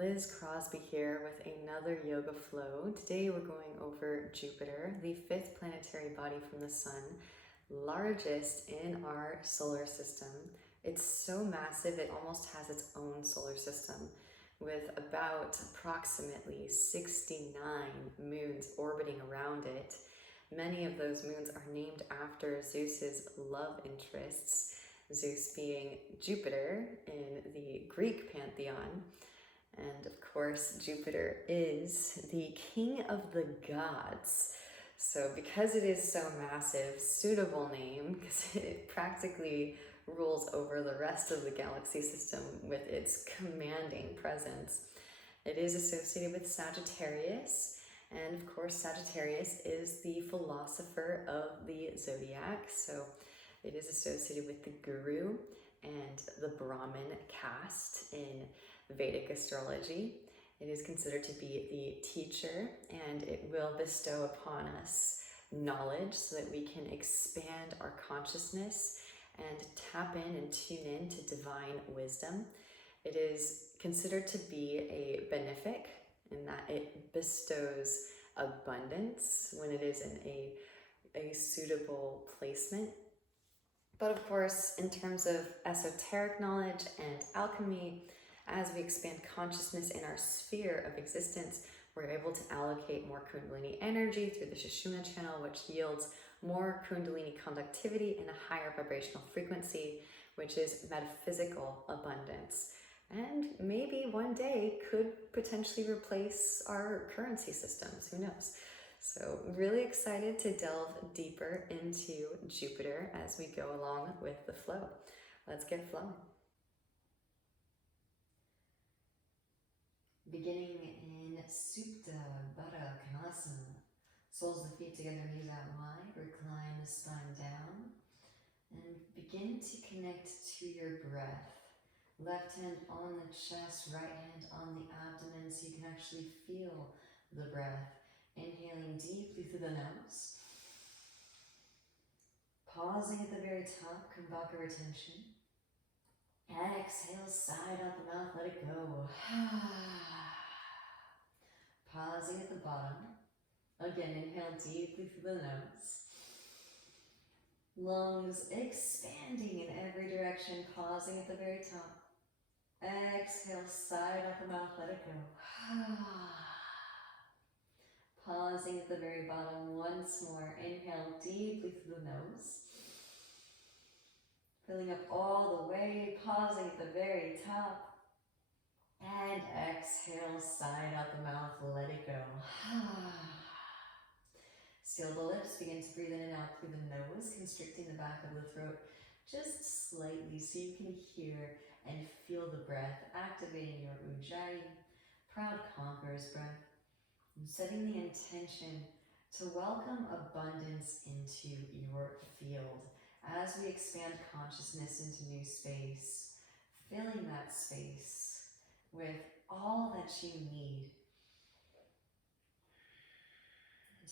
Liz Crosby here with another yoga flow. Today we're going over Jupiter, the fifth planetary body from the sun, largest in our solar system. It's so massive it almost has its own solar system, with about approximately 69 moons orbiting around it. Many of those moons are named after Zeus's love interests, Zeus being Jupiter in the Greek pantheon. And of course, Jupiter is the king of the gods. So because it is so massive, suitable name, because it practically rules over the rest of the galaxy system with its commanding presence. It is associated with Sagittarius, and of course Sagittarius is the philosopher of the zodiac, so it is associated with the guru and the Brahmin caste in Vedic astrology. It is considered to be the teacher, and it will bestow upon us knowledge so that we can expand our consciousness and tap in and tune in to divine wisdom. It is considered to be a benefic in that it bestows abundance when it is in a suitable placement. But of course, in terms of esoteric knowledge and alchemy, as we expand consciousness in our sphere of existence, we're able to allocate more kundalini energy through the Sushumna channel, which yields more kundalini conductivity and a higher vibrational frequency, which is metaphysical abundance. And maybe one day could potentially replace our currency systems, who knows? So really excited to delve deeper into Jupiter as we go along with the flow. Let's get flowing. Beginning in Supta Baddha Konasana. Soles of the feet together, knees out wide. Recline the spine down. And begin to connect to your breath. Left hand on the chest, right hand on the abdomen, so you can actually feel the breath. Inhaling deeply through the nose. Pausing at the very top, kumbhaka retention. Exhale, side out the mouth, let it go. Pausing at the bottom. Again, inhale deeply through the nose. Lungs expanding in every direction, pausing at the very top. Exhale, side out the mouth, let it go. Pausing at the very bottom once more. Inhale deeply through the nose. Filling up all the way, pausing at the very top. And exhale, side out the mouth, let it go. Seal the lips, begin to breathe in and out through the nose, constricting the back of the throat just slightly so you can hear and feel the breath, activating your Ujjayi, proud conqueror's breath. And setting the intention to welcome abundance into your field as we expand consciousness into new space, filling that space with all that you need.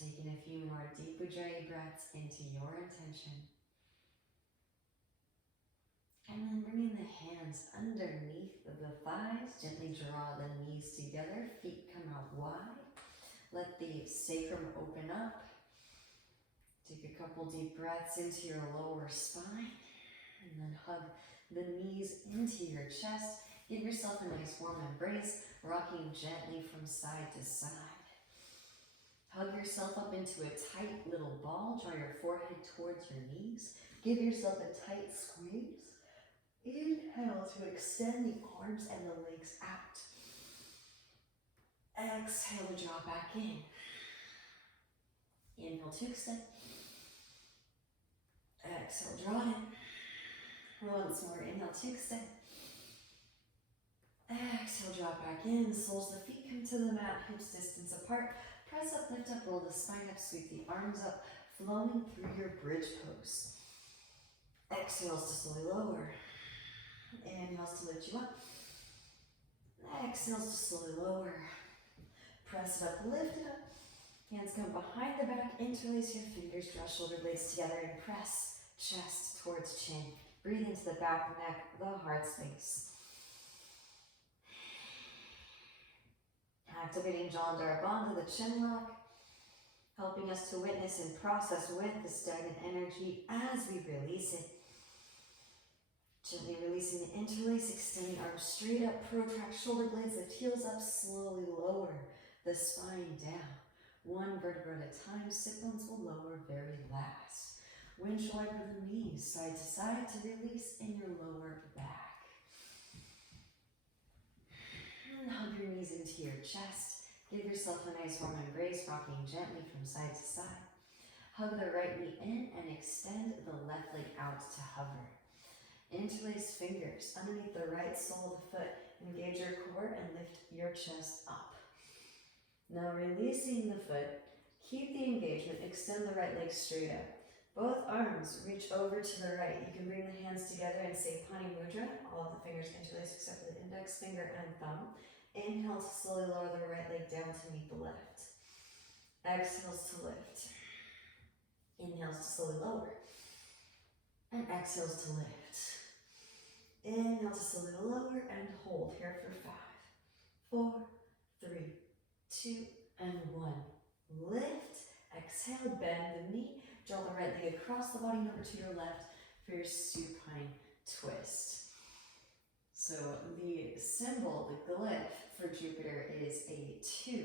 Taking a few more deep Ujjayi breaths into your intention. And then bringing the hands underneath the thighs, gently draw the knees together, feet come out wide. Let the sacrum open up. Take a couple deep breaths into your lower spine. And then hug the knees into your chest. Give yourself a nice warm embrace, rocking gently from side to side. Hug yourself up into a tight little ball. Draw your forehead towards your knees. Give yourself a tight squeeze. Inhale to extend the arms and the legs out. Exhale to draw back in. Inhale to extend. Exhale, draw in. Once more, inhale to extend. Exhale, draw back in. Soles of the feet come to the mat, hips distance apart. Press up, lift up, roll the spine up, sweep the arms up, flowing through your bridge pose. Exhales to slowly lower. Inhales to lift you up. Exhales to slowly lower. Press it up, lift it up. Hands come behind the back, interlace your fingers, draw shoulder blades together and press chest towards chin. Breathe into the back, neck, the heart space. Activating jaw and dart bond to the chin lock, helping us to witness and process with the stagnant energy as we release it. Gently releasing the interlace, extending arms straight up, protract shoulder blades, lift heels up, slowly lower the spine down. One vertebra at a time, sit bones will lower very last. Windshield wiper the knees side to side to release in your lower back. And hug your knees into your chest. Give yourself a nice warm embrace, rocking gently from side to side. Hug the right knee in and extend the left leg out to hover. Interlace fingers underneath the right sole of the foot. Engage your core and lift your chest up. Now releasing the foot, keep the engagement, extend the right leg straight up. Both arms reach over to the right. You can bring the hands together and say Pani Mudra. All of the fingers interlace except for the index finger and thumb. Inhale to slowly lower the right leg down to meet the left. Exhales to lift. Inhales to slowly lower. And exhales to lift. Inhale to slowly lower and hold here for 5, 4, 3, 2, and 1. Lift. Exhale, bend the knee. Draw the right leg across the body and over to your left for your supine twist. So the symbol, the glyph for Jupiter is a 2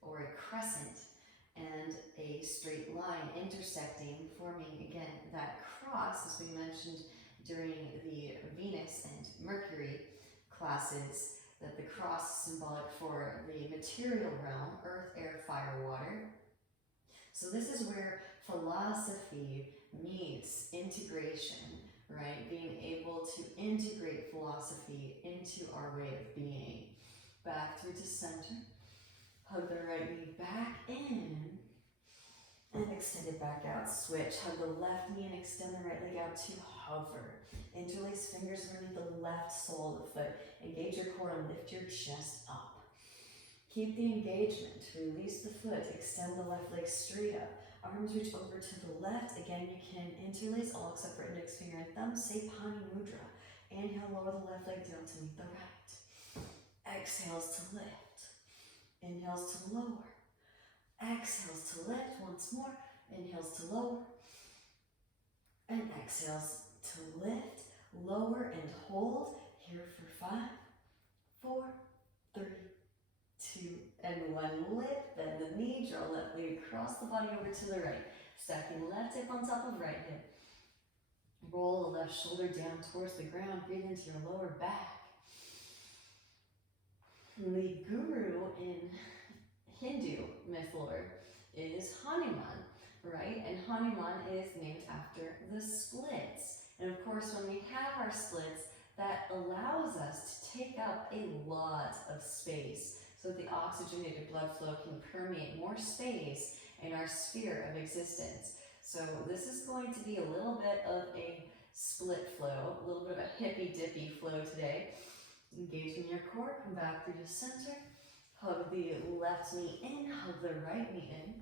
or a crescent and a straight line intersecting, forming again that cross, as we mentioned during the Venus and Mercury classes, that the cross is symbolic for the material realm, earth, air, fire, water. So this is where philosophy meets integration, right? Being able to integrate philosophy into our way of being. Back through to center. Hug the right knee back in. And extend it back out. Switch. Hug the left knee and extend the right leg out to hover. Interlace fingers underneath the left sole of the foot. Engage your core and lift your chest up. Keep the engagement. Release the foot. Extend the left leg straight up. Arms reach over to the left. Again, you can interlace all except for index finger and thumb. Say Pani Mudra. Inhale, lower the left leg down to meet the right. Exhales to lift. Inhales to lower. Exhales to lift once more. Inhales to lower. And exhales to lift, lower, and hold. Here for 5, 4, 3, 2, and 1. Lift, bend the knee, draw left leg across the body over to the right. Stacking left hip on top of right hip. Roll the left shoulder down towards the ground. Breathe into your lower back. The guru in Hindu mythology is Hanuman, right? And Hanuman is named after the splits. And of course, when we have our splits, that allows us to take up a lot of space so that the oxygenated blood flow can permeate more space in our sphere of existence. So this is going to be a little bit of a split flow, a little bit of a hippy-dippy flow today. Engaging your core, come back through the center, hug the left knee in, hug the right knee in,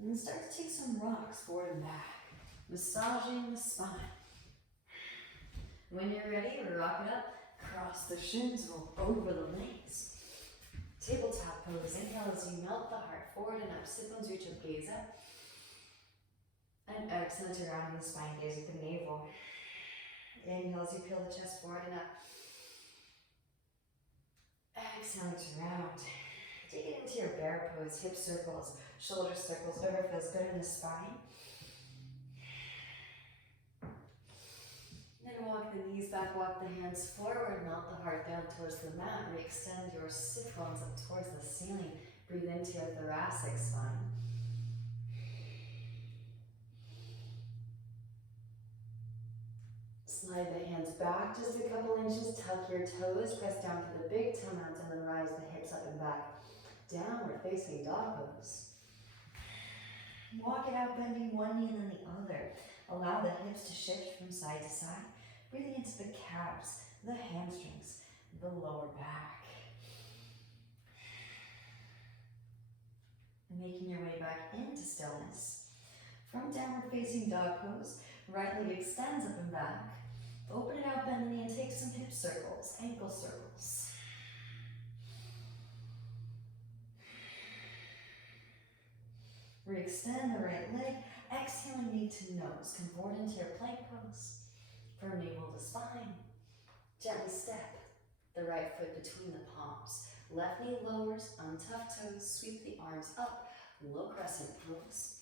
and then start to take some rocks forward and back, massaging the spine. When you're ready, rock it up, cross the shins, roll over the legs. Tabletop pose. Inhale as you melt the heart forward and up. Sit bones reach up, gaze up. And exhale to round the spine, gaze at the navel. Inhale as you peel the chest forward and up. Exhale to round. Take it into your bear pose, hip circles, shoulder circles, whatever feels good in the spine. Then walk the knees back, walk the hands forward, melt the heart down towards the mat. Re-extend your sit bones up towards the ceiling. Breathe into your thoracic spine. Slide the hands back just a couple inches, tuck your toes, press down to the big toe mountain, and then rise the hips up and back. Downward facing dog pose. Walk it out, bending one knee and then the other. Allow the hips to shift from side to side. Breathing into the calves, the hamstrings, the lower back. And making your way back into stillness. From downward facing dog pose, right leg extends up and back. Open it out, bend the knee, and take some hip circles, ankle circles. Re-extend the right leg. Exhaling knee to nose. Come forward into your plank pose. From navel to spine. Gently step the right foot between the palms. Left knee lowers, untuck toes, sweep the arms up. Low crescent pose.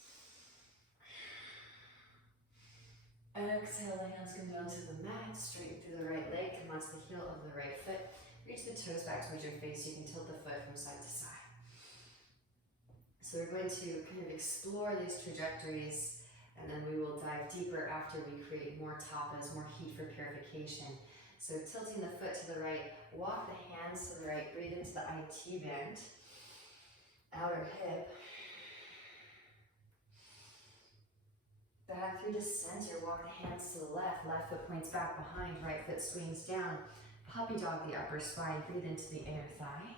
Exhale, the hands come down to the mat. Straighten through the right leg. Come onto the heel of the right foot. Reach the toes back towards your face. You can tilt the foot from side to side. So we're going to kind of explore these trajectories, and then we will dive deeper after we create more tapas, more heat for purification. So tilting the foot to the right, walk the hands to the right, breathe into the IT band, outer hip. Back through to center, walk the hands to the left foot points back behind, right foot swings down. Puppy dog the upper spine, breathe into the inner thigh.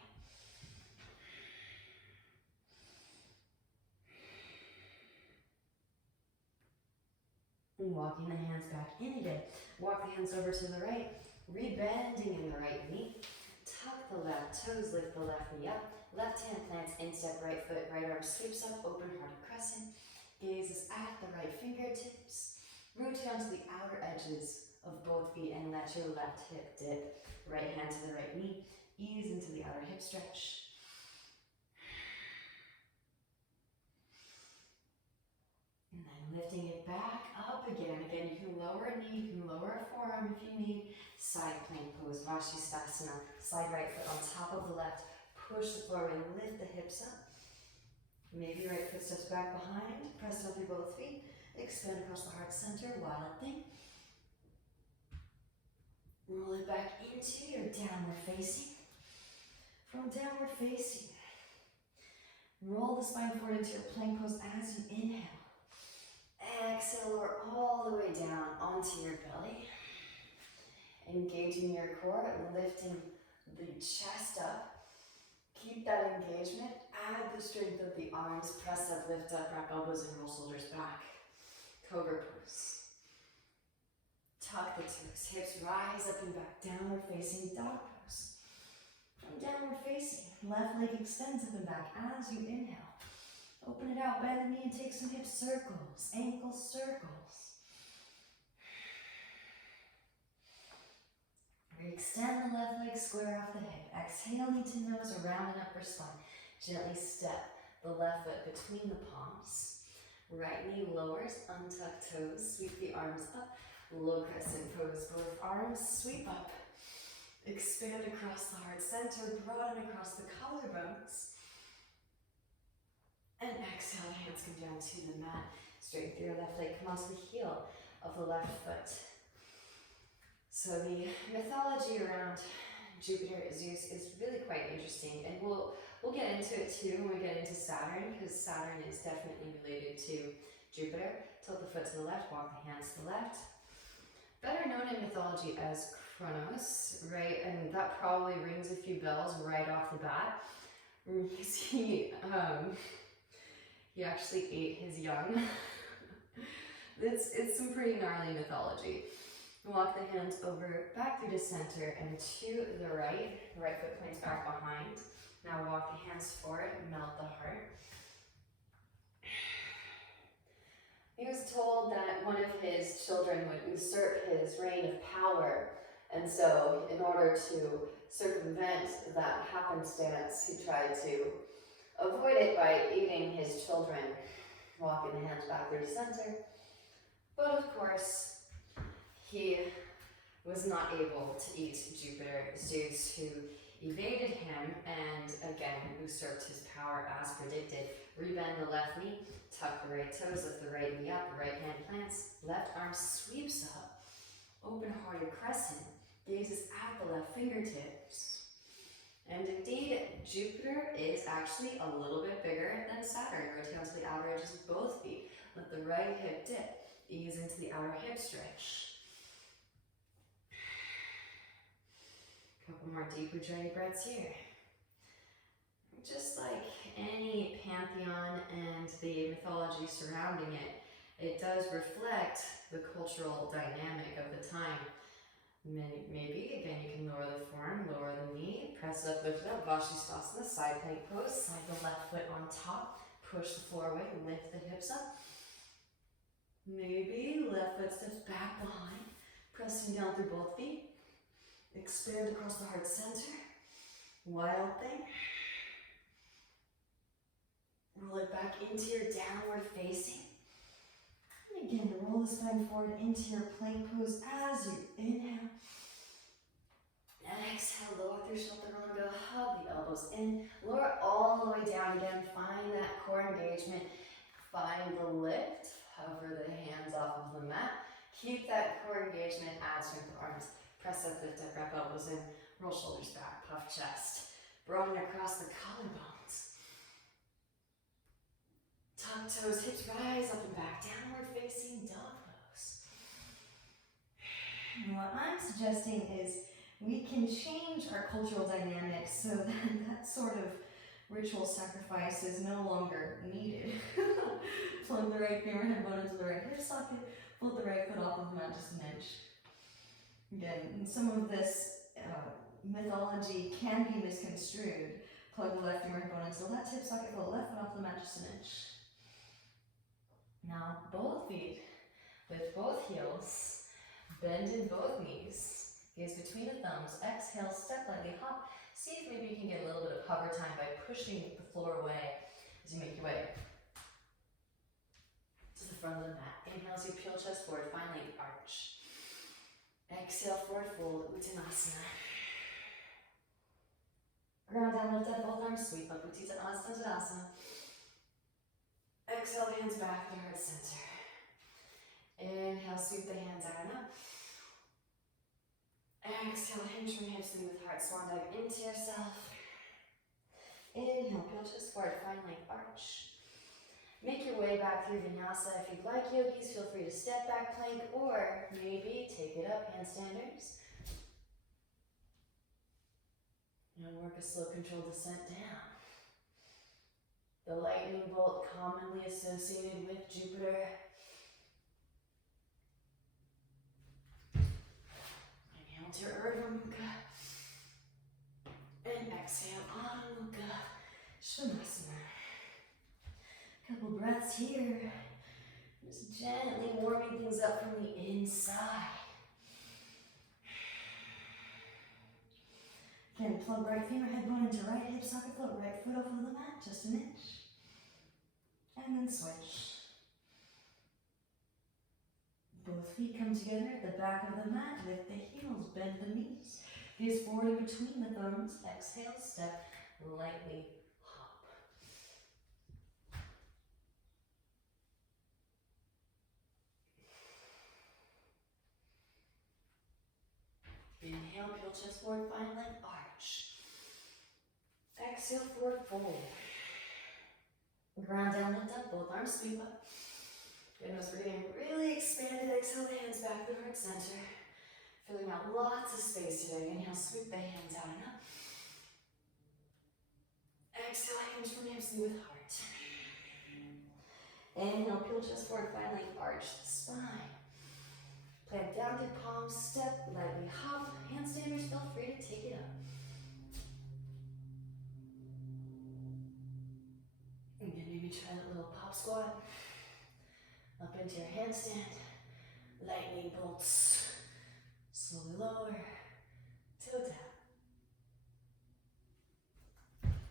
And walking the hands back in again. Walk the hands over to the right, rebending in the right knee. Tuck the left toes, lift the left knee up. Left hand plants instep, right foot, right arm sweeps up, open hearted crescent. Gaze is at the right fingertips. Root down to the outer edges of both feet and let your left hip dip. Right hand to the right knee. Ease into the outer hip stretch. And then lifting it back up again. Again, you can lower a knee, you can lower a forearm if you need. Side plank pose, Vashisthasana. Slide right foot on top of the left. Push the floor and lift the hips up. Maybe right foot steps back behind. Press down through both feet. Expand across the heart center, wild thing. Roll it back into your downward facing. From downward facing, roll the spine forward into your plank pose as you inhale. Exhale, lower all the way down onto your belly. Engaging your core, lifting the chest up. Keep that engagement. Add the strength of the arms. Press up, lift up, wrap elbows and roll shoulders back. Cobra pose. Tuck the toes, hips rise up and back. Downward facing dog pose. From downward facing, left leg extends up and back as you inhale. Open it out, bend the knee and take some hip circles, ankle circles. Extend the left leg square off the hip. Exhale, knee to nose, around and upper spine. Gently step the left foot between the palms. Right knee lowers, untuck toes, sweep the arms up. Low crescent pose, both arms sweep up. Expand across the heart center, broaden across the collarbones. And exhale, hands come down to the mat. Straighten through your left leg, come onto the heel of the left foot. So the mythology around Jupiter, Zeus is really quite interesting, and we'll get into it too when we get into Saturn, because Saturn is definitely related to Jupiter. Tilt the foot to the left, walk the hands to the left. Better known in mythology as Kronos, right? And that probably rings a few bells right off the bat. He actually ate his young. It's some pretty gnarly mythology. Walk the hands over, back through to center and to the right. Right foot points back behind. Now walk the hands forward, melt the heart. He was told that one of his children would usurp his reign of power, and so in order to circumvent that happenstance, he tried to avoid it by eating his children, walking the hands back through center. But of course, he was not able to eat Jupiter, Zeus, who evaded him and again usurped his power as predicted. Rebend the left knee, tuck the right toes, lift the right knee up, right hand plants, left arm sweeps up, open-hearted crescent, gazes at the left fingertips. And indeed, Jupiter is actually a little bit bigger than Saturn. Rotate onto the outer edges of both feet. Let the right hip dip, ease into the outer hip stretch. Couple more deep ujjayi breaths here. Just like any pantheon and the mythology surrounding it, it does reflect the cultural dynamic of the time. Maybe, again, you can lower the forearm, lower the knee, press it up, lift it up, Vashisthasana, side plank pose, slide the left foot on top, push the floor away, lift the hips up. Maybe left foot steps back behind, pressing down through both feet. Expand across the heart center. Wild thing. Roll it back into your downward facing. And again, roll the spine forward into your plank pose as you inhale. Exhale, lower through shoulder roller, go hug the elbows in. Lower all the way down again. Find that core engagement. Find the lift. Hover the hands off of the mat. Keep that core engagement. Add strength of arms. Press up, lift up, wrap elbows in. Roll shoulders back, puff chest. Broaden across the collarbones. Tuck toes, hips rise up and back. Downward facing dog pose. And what I'm suggesting is we can change our cultural dynamics so that that sort of ritual sacrifice is no longer needed. Plug the right femur head bone into the right hip socket. Flip the right foot off of the mat just an inch. Again, some of this mythology can be misconstrued. Plug the left femur head bone into the left hip socket. Flip the left foot off the mat just an inch. Now, both feet, lift both heels, bend in both knees. Gaze between the thumbs, exhale, step lightly, hop. See if maybe you can get a little bit of hover time by pushing the floor away as you make your way to the front of the mat. Inhale as you peel chest forward, find leg arch. Exhale, forward fold, Uttanasana. Ground down, lift up both arms, sweep up, Uttanasana. Exhale, hands back to heart center. Inhale, sweep the hands out and up. Exhale, hinge from hips, knee with heart, swan dive into yourself. Inhale, peel chest forward, find leg arch. Make your way back through vinyasa. If you'd like, yogis, feel free to step back plank or maybe take it up, handstanders. Now work a slow controlled descent down. The lightning bolt commonly associated with Jupiter. Inhale to Urdhva Mukha. And exhale, Adho Mukha Svanasana. Couple breaths here. Just gently warming things up from the inside. Again, plug right femur head bone into right hip socket, float right foot off of the mat, just an inch. And then switch. Both feet come together at the back of the mat, lift the heels, bend the knees. Gaze forward in between the thumbs, exhale, step, lightly hop. Inhale, peel chest forward, find leg arch. Exhale, forward fold. Ground down, lift up, both arms sweep up. Goodness, we're getting really expanded. Exhale, the hands back to the heart center. Filling out lots of space today. Inhale, sweep the hands out and up. Exhale, hinge from hips, knee with heart. Inhale, peel chest forward, find leg arch the spine. Plant down through palms, step, lightly hop. Handstanders, feel free to take it up. Again, maybe try that little pop squat. Up into your handstand. Lightning bolts. Slowly lower. Toe tap.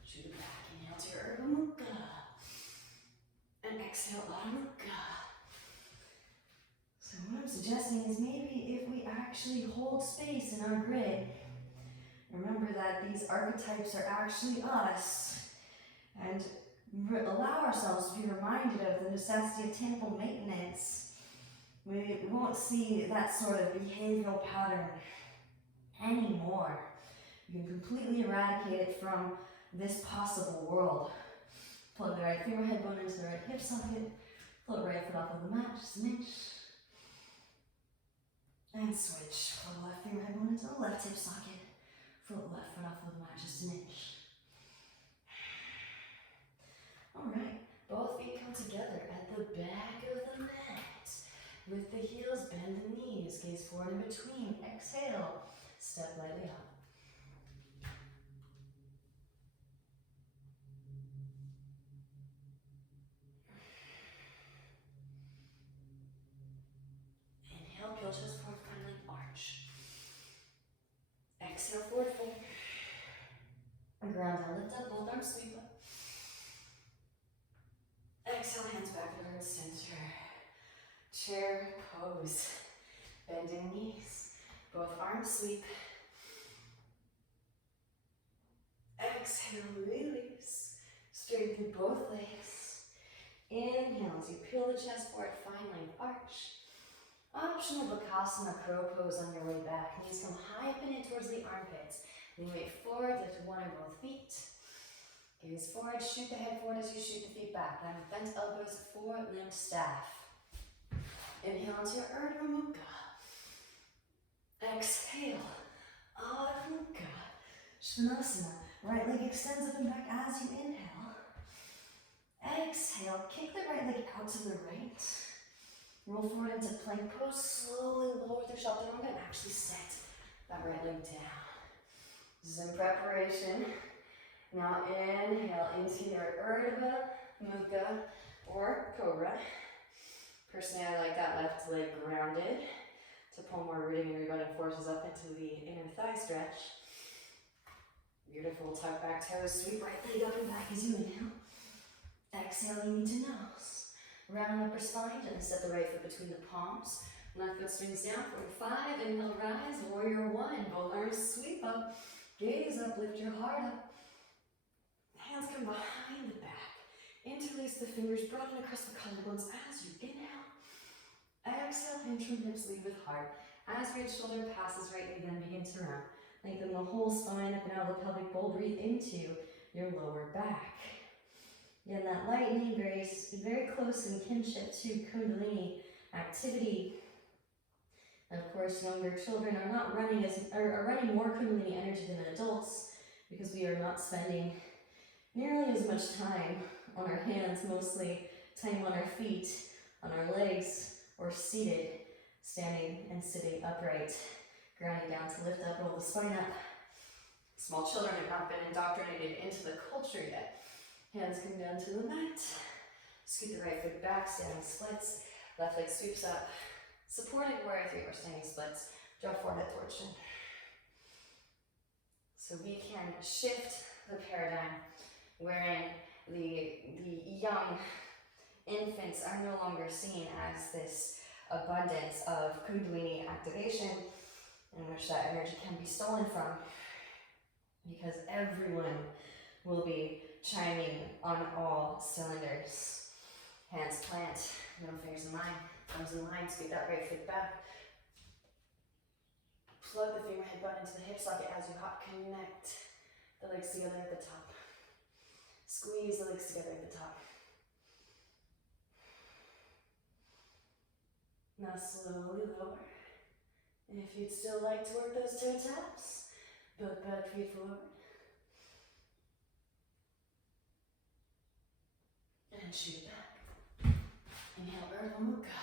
Shoot it back. Inhale to your Urdhva Mukha. And exhale, Adho Mukha. So what I'm suggesting is maybe if we actually hold space in our grid, remember that these archetypes are actually us, and allow ourselves to be reminded of the necessity of temple maintenance, we won't see that sort of behavioral pattern anymore. You can completely eradicate it from this possible world. Plug the right femur head bone into the right hip socket, float right foot off of the mat, just an inch. And switch. Plug the left femur head bone into the left hip socket. Float left foot off of the mat, just an inch. Alright, both feet come together at the back of the mat. With the heels, bend the knees. Gaze forward in between. Exhale. Step lightly up. ground down, lift up, both arms, sweep up. Exhale, hands back to heart center. Chair pose. Bending knees. Both arms sweep. Exhale, release. Straighten both legs. Inhale as you peel the chest forward, find length arch. Optional Bakasana crow pose on your way back. Knees come high up and in towards the armpits. Lean weight forward, lift one or both feet. Gaze forward, shoot the head forward as you shoot the feet back. Now bent elbows, four-limbed staff. Inhale into your Urdhva Mukha. Exhale, Adho Mukha. Svanasana. Right leg extends up and back as you inhale. Exhale, kick the right leg out to the right. Roll forward into plank pose. Slowly lower through chaturanga and actually set that right leg down. This is in preparation. Now inhale into your Urdhva Mukha or Cobra. Personally, I like that left leg grounded to pull more rooting and rebounding forces up into the inner thigh stretch. Beautiful, tuck back toes, sweep right leg up and back as you inhale. Exhale, you need to nose. Round upper spine, gently step the right foot between the palms. Left foot swings down, 45, inhale, rise, warrior one. Both arms sweep up, gaze up, lift your heart up. Hands come behind the back. Interlace the fingers, broaden across the collarbones as you inhale. Exhale, hinge from hips, lead with heart. As right shoulder passes right knee, then begin to round. Lengthen the whole spine up and out of the pelvic bowl. Breathe into your lower back. Again, that light knee brace, very close in kinship to kundalini activity. And of course, younger children are not running are running more kundalini energy than adults because we are not spending nearly as much time on our hands, mostly time on our feet, on our legs, or seated, standing and sitting upright, grounding down to lift up, roll the spine up. Small children have not been indoctrinated into the culture yet. Hands come down to the mat. Scoot the right foot back, standing splits. Left leg sweeps up. Supported warrior three or standing splits. Drop forehead towards chin. So we can shift the paradigm wherein the young infants are no longer seen as this abundance of kundalini activation in which that energy can be stolen from, because everyone will be chiming on all cylinders. Hands plant, middle fingers in line, thumbs in line, scoot that right foot back. Plug the femur head button into the hip socket as you hop. Connect the legs together at the top. Squeeze the legs together at the top. Now slowly lower. If you'd still like to work those toe taps, build back feet forward. And shoot it back. Inhale, Urdhva Mukha.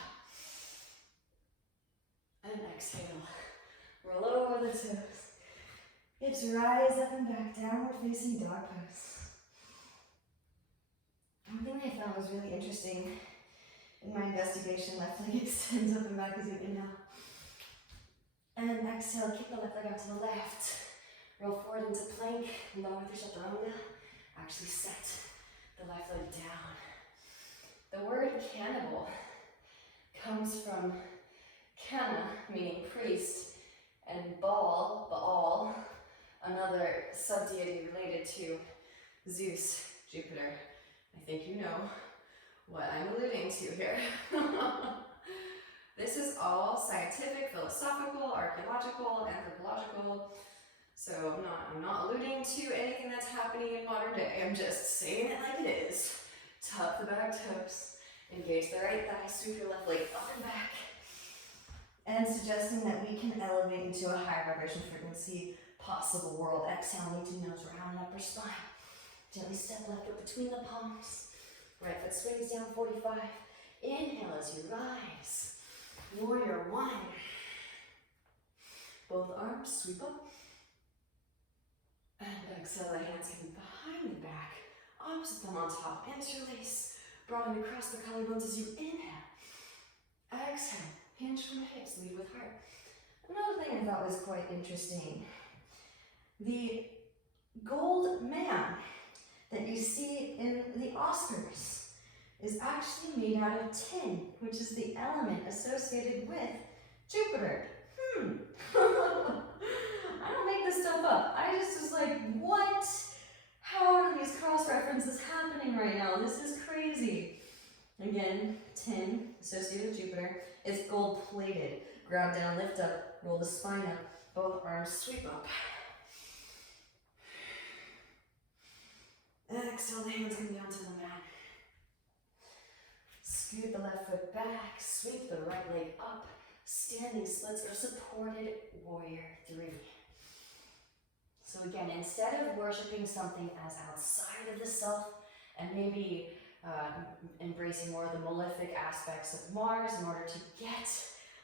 And exhale. Roll over the toes. Hips rise up and back, downward facing dog pose. One thing I found was really interesting in my investigation, left leg extends up and back as you inhale. And exhale, kick the left leg out to the left. Roll forward into plank, lower through chaturanga. Actually set the left leg down. The word cannibal comes from Kana, meaning priest, and Baal, another subdeity related to Zeus, Jupiter. I think you know what I'm alluding to here. This is all scientific, philosophical, archaeological, anthropological. So I'm not alluding to anything that's happening in modern day. I'm just saying it like it is. Tuck the back toes, engage the right thigh, sweep your left leg up and back. And suggesting that we can elevate into a higher vibration frequency possible world. Exhale, knee to nose, round upper spine. Gently step left foot between the palms. Right foot swings down, 45. Inhale as you rise. Warrior one. Both arms sweep up. And exhale, the hands come behind the back. Opposite thumb on top. Interlace. Broaden across the collarbones as you inhale. Exhale. Hinge from the hips, lead with heart. Another thing I thought was quite interesting. The gold man that you see in the Oscars is actually made out of tin, which is the element associated with Jupiter. I don't make this stuff up. I just was like, what? How are these cross references happening right now? This is crazy. Again, tin associated with Jupiter is gold plated. Ground down, lift up, roll the spine up, both arms sweep up. Exhale, the hands come down to the mat. Scoot the left foot back, sweep the right leg up. Standing splits or supported warrior 3. So again, instead of worshiping something as outside of the self and maybe embracing more of the malefic aspects of Mars in order to get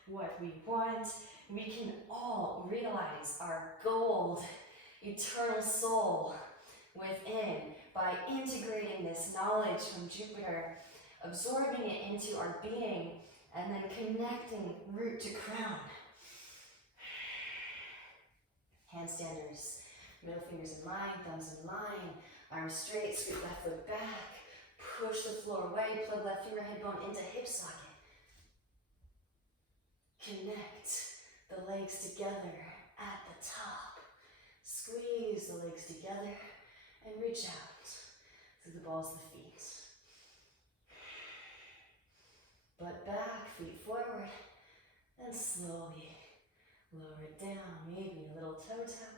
what we want, we can all realize our gold, eternal soul within by integrating this knowledge from Jupiter, absorbing it into our being, and then connecting root to crown. Handstanders, middle fingers in line, thumbs in line, arms straight, scoot left foot back, push the floor away, plug left femur head bone into hip socket. Connect the legs together at the top. Squeeze the legs together and reach out through the balls of the feet. Butt back, feet forward, and slowly lower it down, maybe a little toe tap.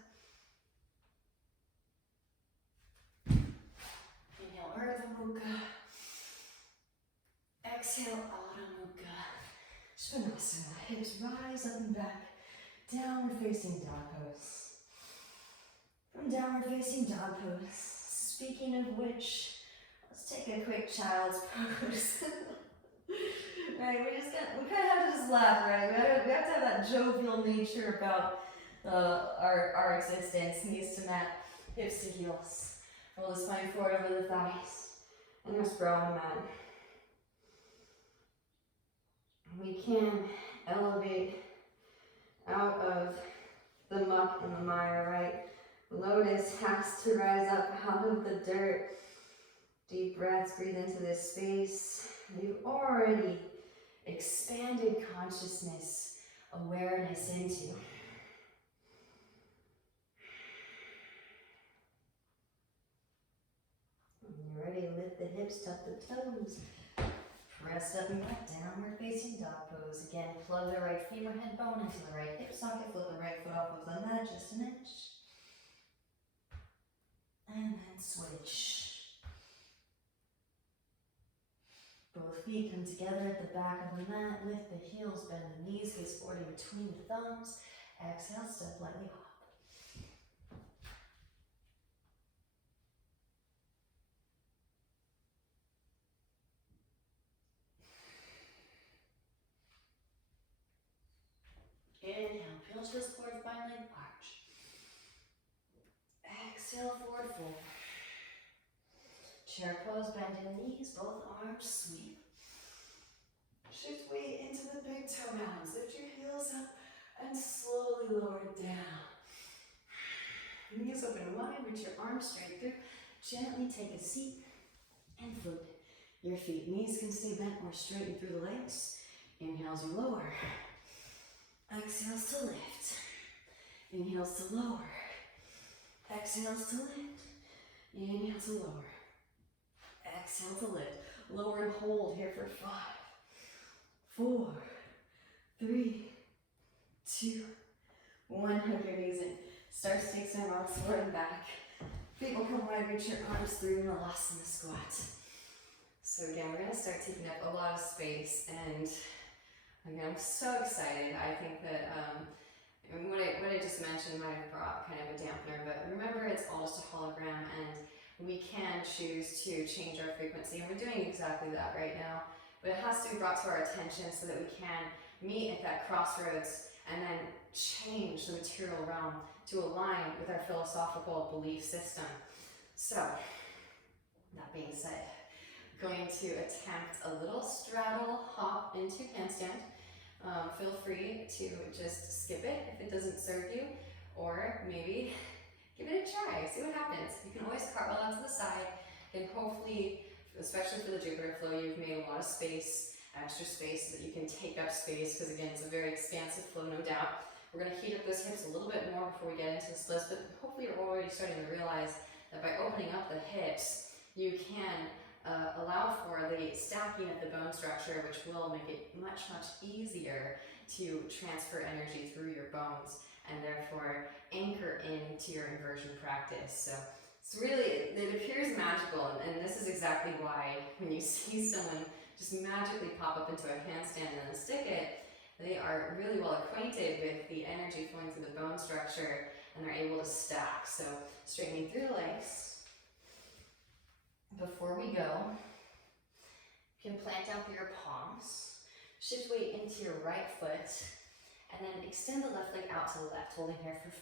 Inhale, Urdhva Mukha. Exhale, Adho Mukha. Svanasana, hips rise up and back. Downward facing dog pose. From downward facing dog pose, speaking of which, let's take a quick child's pose. Right, we kind of have to just laugh, right? We have to have that jovial nature about our existence. Knees to mat, hips to heels. Roll the spine forward over the thighs, and rest brow on the mat. We can elevate out of the muck and the mire, right? Lotus has to rise up out of the dirt. Deep breaths, breathe into this space. You've already expanded consciousness, awareness into. When you're ready, lift the hips, tuck the toes. Press up and back, downward facing dog pose. Again, plug the right femur head bone into the right hip socket, flip the right foot off of the mat just an inch. And then switch. Both feet come together at the back of the mat. Lift the heels, bend the knees, gaze forward in between the thumbs. Exhale, step lightly hop. Inhale, pinch this forward spine leg arch. Exhale, forward fold. Chair pose, bend in knees, both arms sweep. Shift weight into the big toe mounds. Lift your heels up and slowly lower it down. Knees open wide, reach your arms straight through. Gently take a seat and float your feet. Knees can stay bent or straighten through the legs. Inhales, you lower. Exhales to lift. Inhales to lower. Exhales to lift. Inhale to lower. Exhale to lift. Lower and hold here for 5, 4, 3, 2, 1. Hug your knees in. Start to take some rocks forward and back. Feet will come wide, reach your arms through and relax in the squat. So again, we're going to start taking up a lot of space, and again, I'm so excited. I think that what I just mentioned might have brought kind of a dampener, but remember, it's all just a hologram, and we can choose to change our frequency, and we're doing exactly that right now. But it has to be brought to our attention so that we can meet at that crossroads and then change the material realm to align with our philosophical belief system. So, that being said, I'm going to attempt a little straddle hop into handstand. Feel free to just skip it if it doesn't serve you, or maybe give it a try, see what happens. You can always cartwheel out to the side, and hopefully, especially for the Jupiter flow, you've made a lot of space, extra space, so that you can take up space, because again, it's a very expansive flow, no doubt. We're going to heat up those hips a little bit more before we get into the splits, but hopefully you're already starting to realize that by opening up the hips, you can allow for the stacking of the bone structure, which will make it much, much easier to transfer energy through your bones and therefore anchor into your inversion practice. So it's really, it appears magical, and this is exactly why when you see someone just magically pop up into a handstand and then stick it, they are really well acquainted with the energy flowing through the bone structure, and they're able to stack. So straightening through the legs. Before we go, you can plant down through your palms, shift weight into your right foot, and then extend the left leg out to the left, holding here for 5,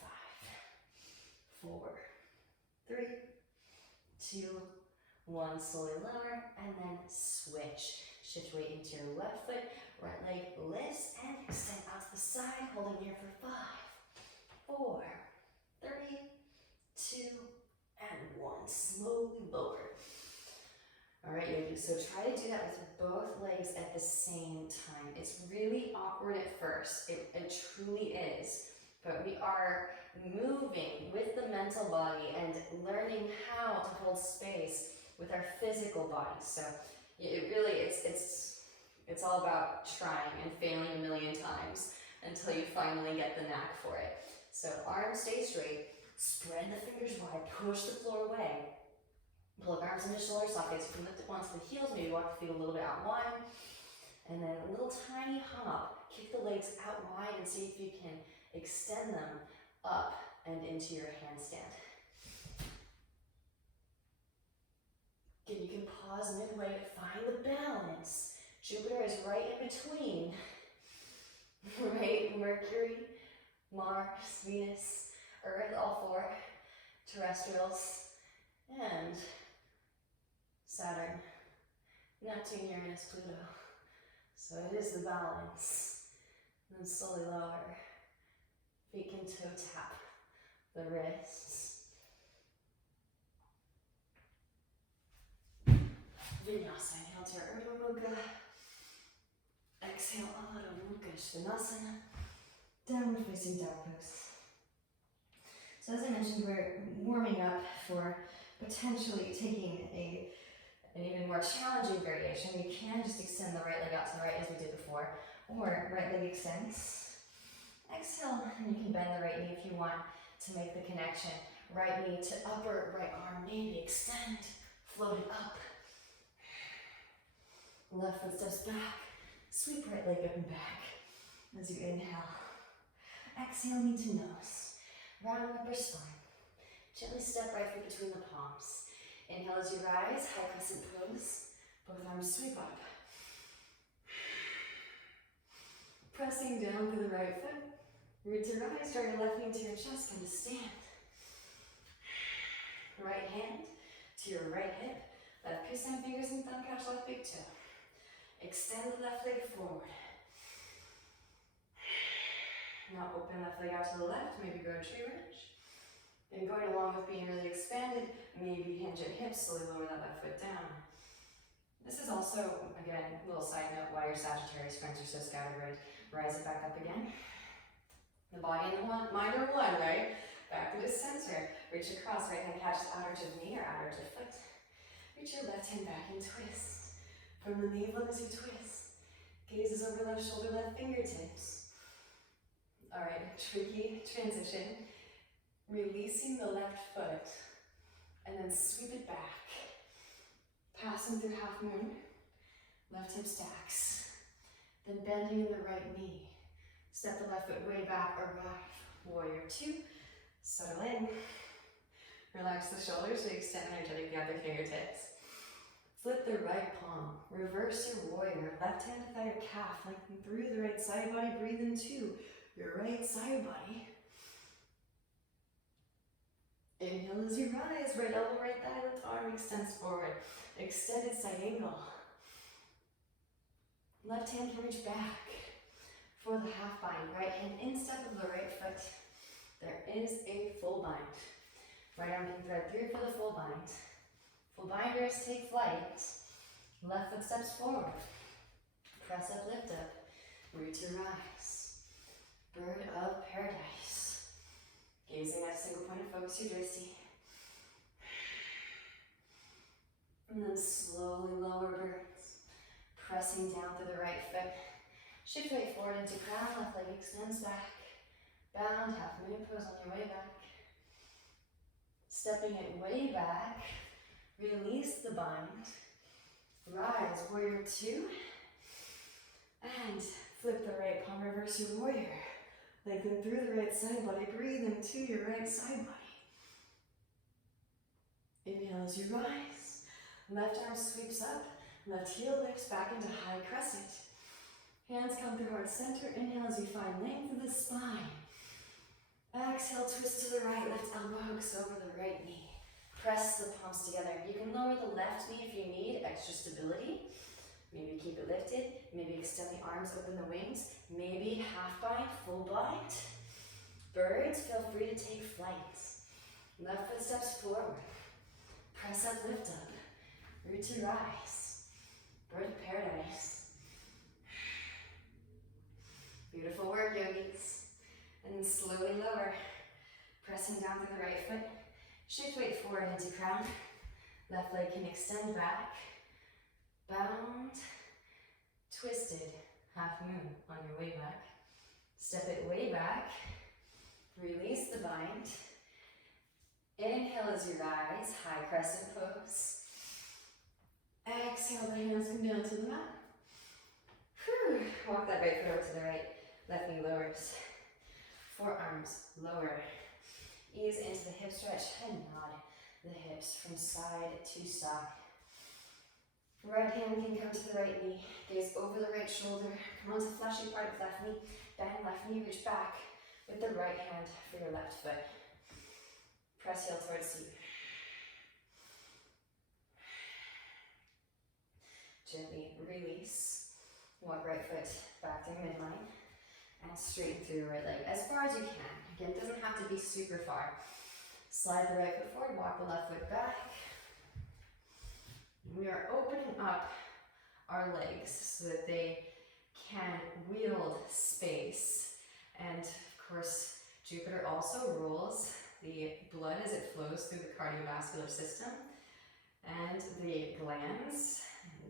4, 3, 2, 1, slowly lower, and then switch. Shift weight into your left foot, right leg lifts, and extend out to the side, holding here for 5, 4, 3, 2, and 1. Slowly lower. Alright, yogis, so try to do that with both legs at the same time. It's really awkward at first, it truly is, but we are moving with the mental body and learning how to hold space with our physical body. So it really, it's all about trying and failing a million times until you finally get the knack for it. So arms stay straight, spread the fingers wide, push the floor away. Plug arms into shoulder sockets. You can lift it onto the heels, maybe walk the feet a little bit out wide. And then a little tiny hum up. Kick the legs out wide and see if you can extend them up and into your handstand. Again, you can pause midway to find the balance. Jupiter is right in between. Right? Mercury, Mars, Venus, Earth, all 4 terrestrials, and Saturn, Neptune, Uranus, Pluto. So it is the balance. And then slowly lower. Feet can toe tap the wrists. Vinyasa, inhale to Urdhva Mukha. Exhale, Adho Mukha Svanasana. Downward facing dog pose. So as I mentioned, we're warming up for potentially taking an even more challenging variation. We can just extend the right leg out to the right as we did before, or right leg extends. Exhale, and you can bend the right knee if you want to make the connection. Right knee to upper, right arm maybe extend, float it up. Left foot steps back, sweep right leg up and back as you inhale. Exhale, knee to nose, round upper spine. Gently step right foot between the palms. Inhale as you rise, high crescent pose. Both arms sweep up. Pressing down through the right foot. Root to rise, draw your left knee to your chest, come to stand. Right hand to your right hip. Left kiss and fingers and thumb catch left big toe. Extend the left leg forward. Now open left leg out to the left, maybe go to tree ridge. And going along with being really expanded, maybe hinge at hips, slowly lower that left foot down. This is also, again, a little side note, why your Sagittarius friends are so scatterbrained. Rise it back up again. The body and the mind are one, right? Back to the center. Reach across, right hand catches outer edge of knee or outer edge of foot. Reach your left hand back and twist. From the navel as you twist. Gazes over left shoulder, left fingertips. All right, tricky transition. Releasing the left foot and then sweep it back. Passing through half moon, left hip stacks. Then bending in the right knee. Step the left foot way back, arrive. Warrior 2, settle in. Relax the shoulders, extend energetically out the fingertips. Flip the right palm, reverse your warrior. Left hand to thigh or calf, lengthen through the right side body, breathe into your right side body. Inhale as you rise, right elbow, right thigh, left arm extends forward. Extended side angle. Left hand can reach back for the half bind. Right hand instep of the right foot. There is a full bind. Right arm can thread through for the full bind. Full binders take flight. Left foot steps forward. Press up, lift up. Root to rise. Bird of paradise. Gazing at a single point of focus, your drishti. And then slowly lower birds. Pressing down through the right foot. Shift weight forward into crown, left leg extends back. Bound, half moon pose on your way back. Stepping it way back. Release the bind. Rise, warrior two. And flip the right palm, reverse your warrior. Lengthen through the right side body. Breathe into your right side body. Inhale as you rise. Left arm sweeps up. Left heel lifts back into high crescent. Hands come through heart center. Inhale as you find length of the spine. Exhale, twist to the right. Left elbow hooks over the right knee. Press the palms together. You can lower the left knee if you need extra stability. Maybe keep it lifted. Maybe extend the arms, open the wings. Maybe half bind, full bind. Birds, feel free to take flight. Left foot steps forward. Press up, lift up. Root to rise. Bird of paradise. Beautiful work, yogis. And then slowly lower. Pressing down through the right foot. Shift weight forward into crown. Left leg can extend back. Bound. Twisted. Half moon on your way back. Step it way back. Release the bind. Inhale as you rise. High crescent pose. Exhale, the hands come down to the mat. Whew. Walk that right foot over to the right. Left knee lowers. Forearms lower. Ease into the hip stretch and nod the hips from side to side. Right hand can come to the right knee. Gaze over the right shoulder. Come onto the fleshy part of left knee. Bend left knee, reach back with the right hand for your left foot. Press heel towards you. Gently release. Walk right foot back through midline. And straighten through your right leg as far as you can. Again, it doesn't have to be super far. Slide the right foot forward, walk the left foot back. We are opening up our legs so that they can wield space. And of course, Jupiter also rules the blood as it flows through the cardiovascular system and the glands,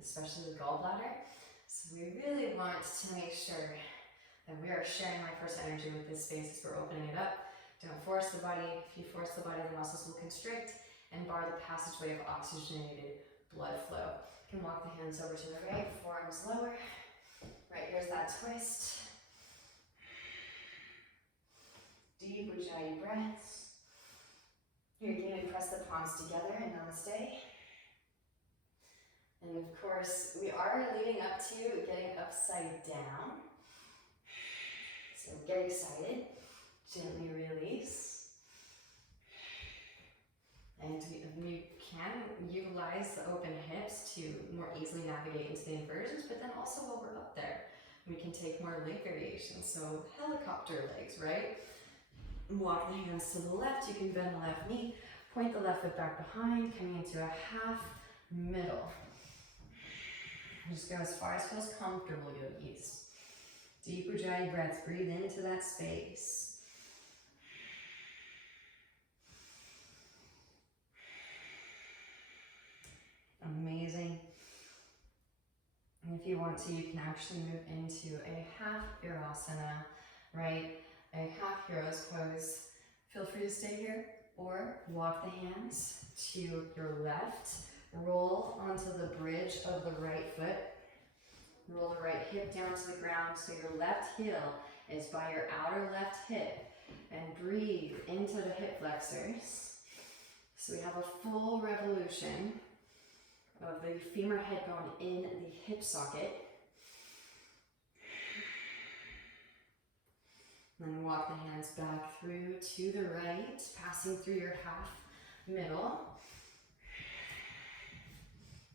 especially the gallbladder. So we really want to make sure that we are sharing life force energy with this space as we're opening it up. Don't force the body. If you force the body, the muscles will constrict and bar the passageway of oxygenated blood flow. You can walk the hands over to the right, forearms lower. Right, here's that twist. Deep Ujjayi breaths. Here you can even press the palms together in namaste. And of course, we are leading up to getting upside down. So get excited, gently release. And you can utilize the open hips to more easily navigate into the inversions, but then also while we're up there, we can take more leg variations. So helicopter legs, right? Walk the hands to the left, you can bend the left knee, point the left foot back behind, coming into a half middle. Just go as far as feels comfortable, yogis. Deep Ujjayi breaths, breathe into that space. Amazing. And if you want to, you can actually move into a half Virasana, right? A half hero's pose. Feel free to stay here or walk the hands to your left. Roll onto the bridge of the right foot. Roll the right hip down to the ground so your left heel is by your outer left hip. And breathe into the hip flexors. So we have a full revolution of the femur head bone in the hip socket. Then walk the hands back through to the right, passing through your half middle.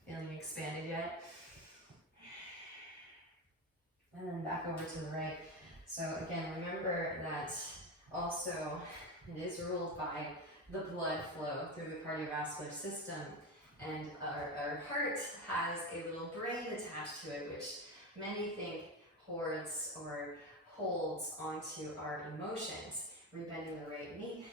Feeling expanded yet? And then back over to the right. So again, remember that also it is ruled by the blood flow through the cardiovascular system. And our heart has a little brain attached to it, which many think hoards or holds onto our emotions. Rebending the right knee.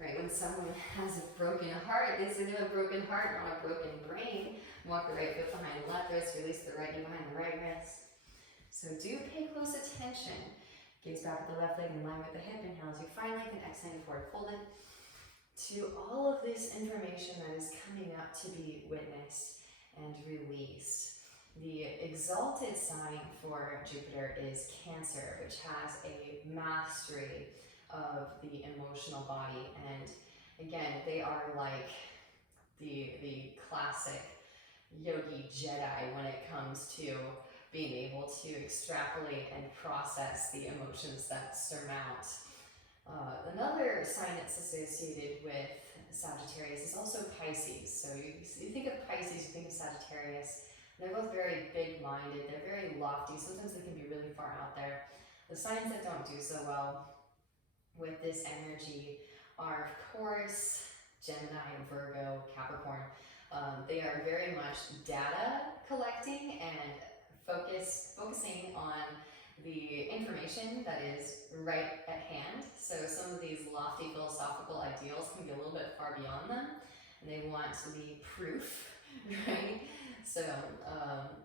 Right, when someone has a broken heart, they say they have a broken heart, not a broken brain. Walk the right foot behind the left wrist, release the right knee behind the right wrist. So do pay close attention. Gaze back with the left leg in line with the hip. Inhale as you find length and exhale forward, fold it. To all of this information that is coming up to be witnessed and released. The exalted sign for Jupiter is Cancer, which has a mastery of the emotional body. And again, they are like the classic yogi Jedi when it comes to being able to extrapolate and process the emotions that surmount. Another sign that's associated with Sagittarius is also Pisces. So you think of Pisces, you think of Sagittarius. They're both very big-minded, they're very lofty, sometimes they can be really far out there. The signs that don't do so well with this energy are, of course, Gemini, Virgo, Capricorn. They are very much data collecting and focusing on the information that is right at hand. So some of these lofty philosophical ideals can be a little bit far beyond them, and they want the proof, right? So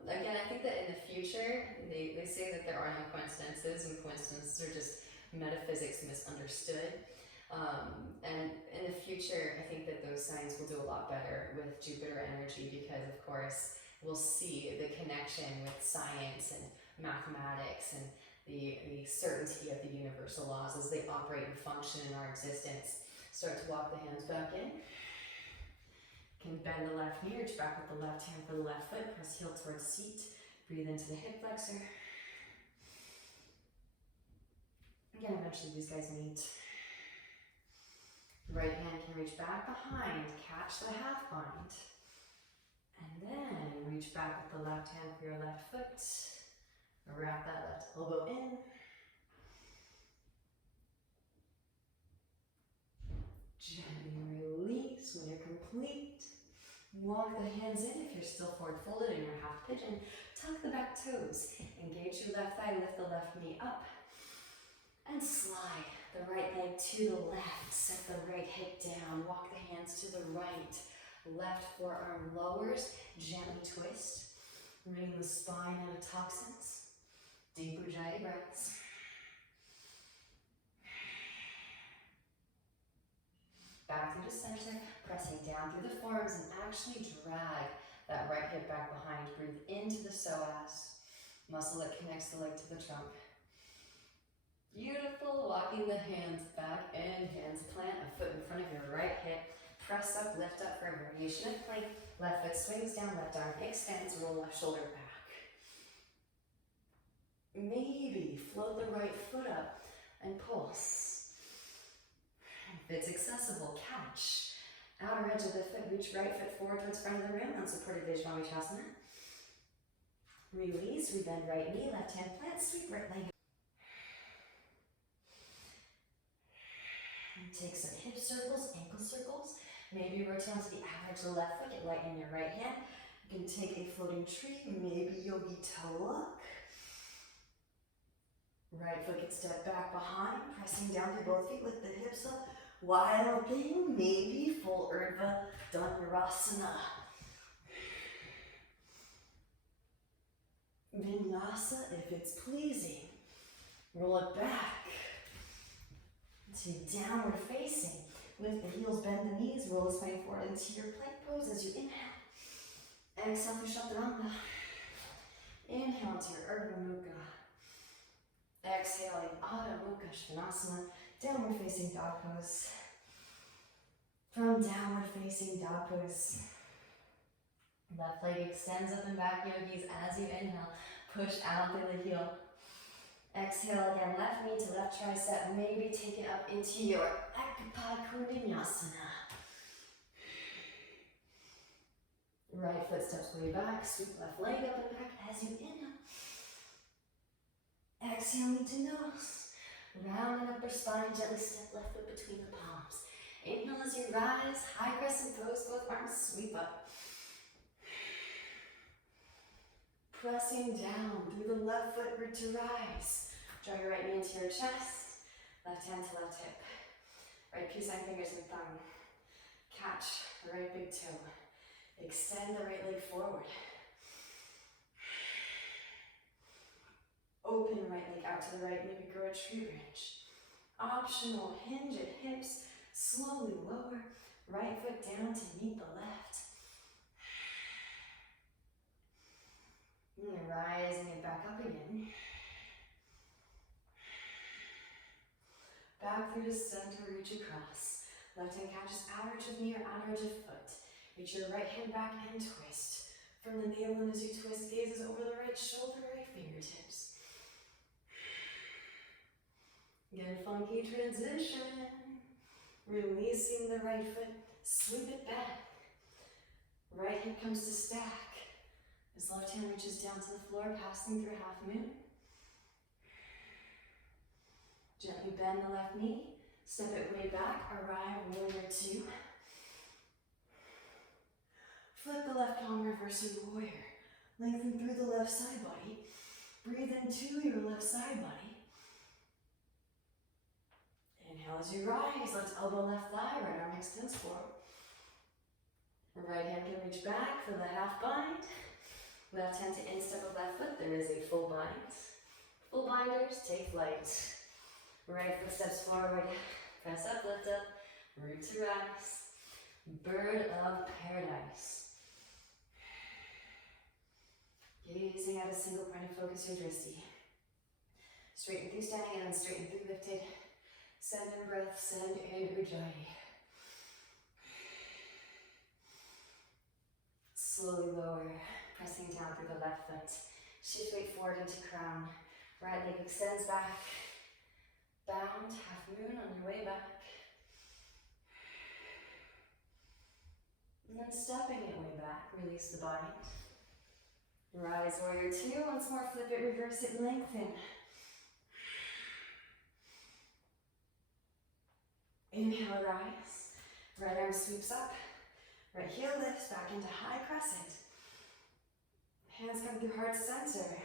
again, I think that in the future, they say that there are no coincidences, and coincidences are just metaphysics misunderstood. And in the future, I think that those signs will do a lot better with Jupiter energy because, of course, we'll see the connection with science and mathematics and the certainty of the universal laws as they operate and function in our existence. Start to walk the hands back in. Can bend the left knee, reach back with the left hand for the left foot, press heel towards seat, breathe into the hip flexor. Again, eventually these guys meet. Right hand can reach back behind, catch the half bind. And then reach back with the left hand for your left foot. Wrap that left elbow in. Gently release when you're complete. Walk the hands in if you're still forward folded in your half pigeon. Tuck the back toes. Engage your left thigh, lift the left knee up. And slide the right leg to the left. Set the right hip down. Walk the hands to the right. Left forearm lowers. Gently twist. Wring the spine out of toxins. Deep Ujjayi breaths. Back through the center, pressing down through the forearms and actually drag that right hip back behind. Breathe into the psoas, muscle that connects the leg to the trunk. Beautiful, walking the hands back in, hands plant a foot in front of your right hip. Press up, lift up for a variation of plank. Left foot swings down, left arm extends, roll left shoulder back. Maybe float the right foot up and pulse. If it's accessible, catch. Outer edge of the foot, reach right foot forward towards front of the room, unsupported Vajrayana. Release, we bend right knee, left hand plant, sweep right leg. Take some hip circles, ankle circles. Maybe rotate onto the outer edge of the left foot, get light in your right hand. You can take a floating tree, maybe yogi toe look. Right foot can step back behind, pressing down through both feet, lift the hips up. Wide open, maybe full Urdhva Dhanurasana. Vinyasa if it's pleasing. Roll it back to downward facing. Lift the heels, bend the knees, roll the spine forward into your plank pose as you inhale. Exhale for Chaturanga. Inhale to your Urdhva Mukha. Exhaling Adho Mukha Svanasana, downward facing dog pose. From downward facing dog pose, left leg extends up and back, yogis, as you inhale. Push out through the heel. Exhale again, left knee to left tricep, maybe take it up into your Ekapada Kundalini. Right foot steps way back, sweep left leg up and back as you inhale. Exhale into nose. Round and upper spine, gently step left foot between the palms. Inhale as you rise, high crescent pose, both arms sweep up. Pressing down through the left foot, root to rise. Draw your right knee into your chest, left hand to left hip. Right peace sign fingers and thumb. Catch the right big toe. Extend the right leg forward. Open right leg out to the right, maybe grow a tree branch. Optional, hinge at hips, slowly lower. Right foot down to meet the left. And rising it back up again. Back through the center, reach across. Left hand catches outer edge of knee or outer edge of foot. Reach your right hand back and twist. From the navel in as you twist, gazes over the right shoulder, right fingertips. Get a funky transition. Releasing the right foot, sweep it back. Right hand comes to stack. As left hand reaches down to the floor, passing through half moon. Gently bend the left knee, step it way back, arrive, warrior two. Flip the left palm, reversing warrior. Lengthen through the left side body. Breathe into your left side body. Inhale as you rise, let's elbow left thigh, right arm extends forward. Right hand can reach back for the half bind. Left hand to instep of left foot, there is a full bind. Full binders, take flight. Right foot steps forward, press up, lift up, root to rise. Bird of paradise. Gazing at a single point of focus, your drishti. Straighten through standing and then straighten through lifted. Send in breath, send in ujjayi. Slowly lower, pressing down through the left foot. Shift weight forward into crown. Right leg extends back. Bound, half moon on your way back. And then stepping it way back, release the bind. Rise, warrior two. Once more, flip it, reverse it, lengthen. Inhale, rise. Right arm sweeps up. Right heel lifts back into high crescent. Hands come through heart center.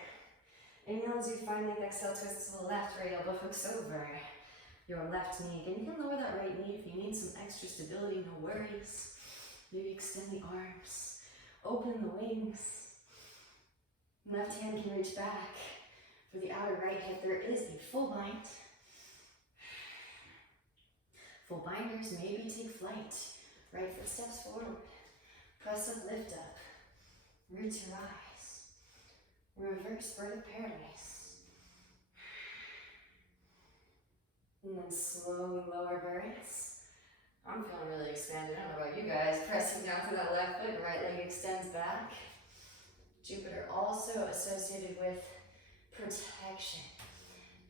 Inhale as you find length, exhale, twist to the left, right elbow hooks over your left knee. Again, you can lower that right knee if you need some extra stability, no worries. Maybe extend the arms, open the wings. Left hand can reach back. For the outer right hip, there is a full bind. Full binders, maybe take flight. Right foot steps forward. Press up, lift up. Root to rise. Reverse bird of paradise. And then slowly lower birds. I'm feeling really expanded. I don't know about you guys. Pressing down through that left foot, right leg extends back. Jupiter also associated with protection.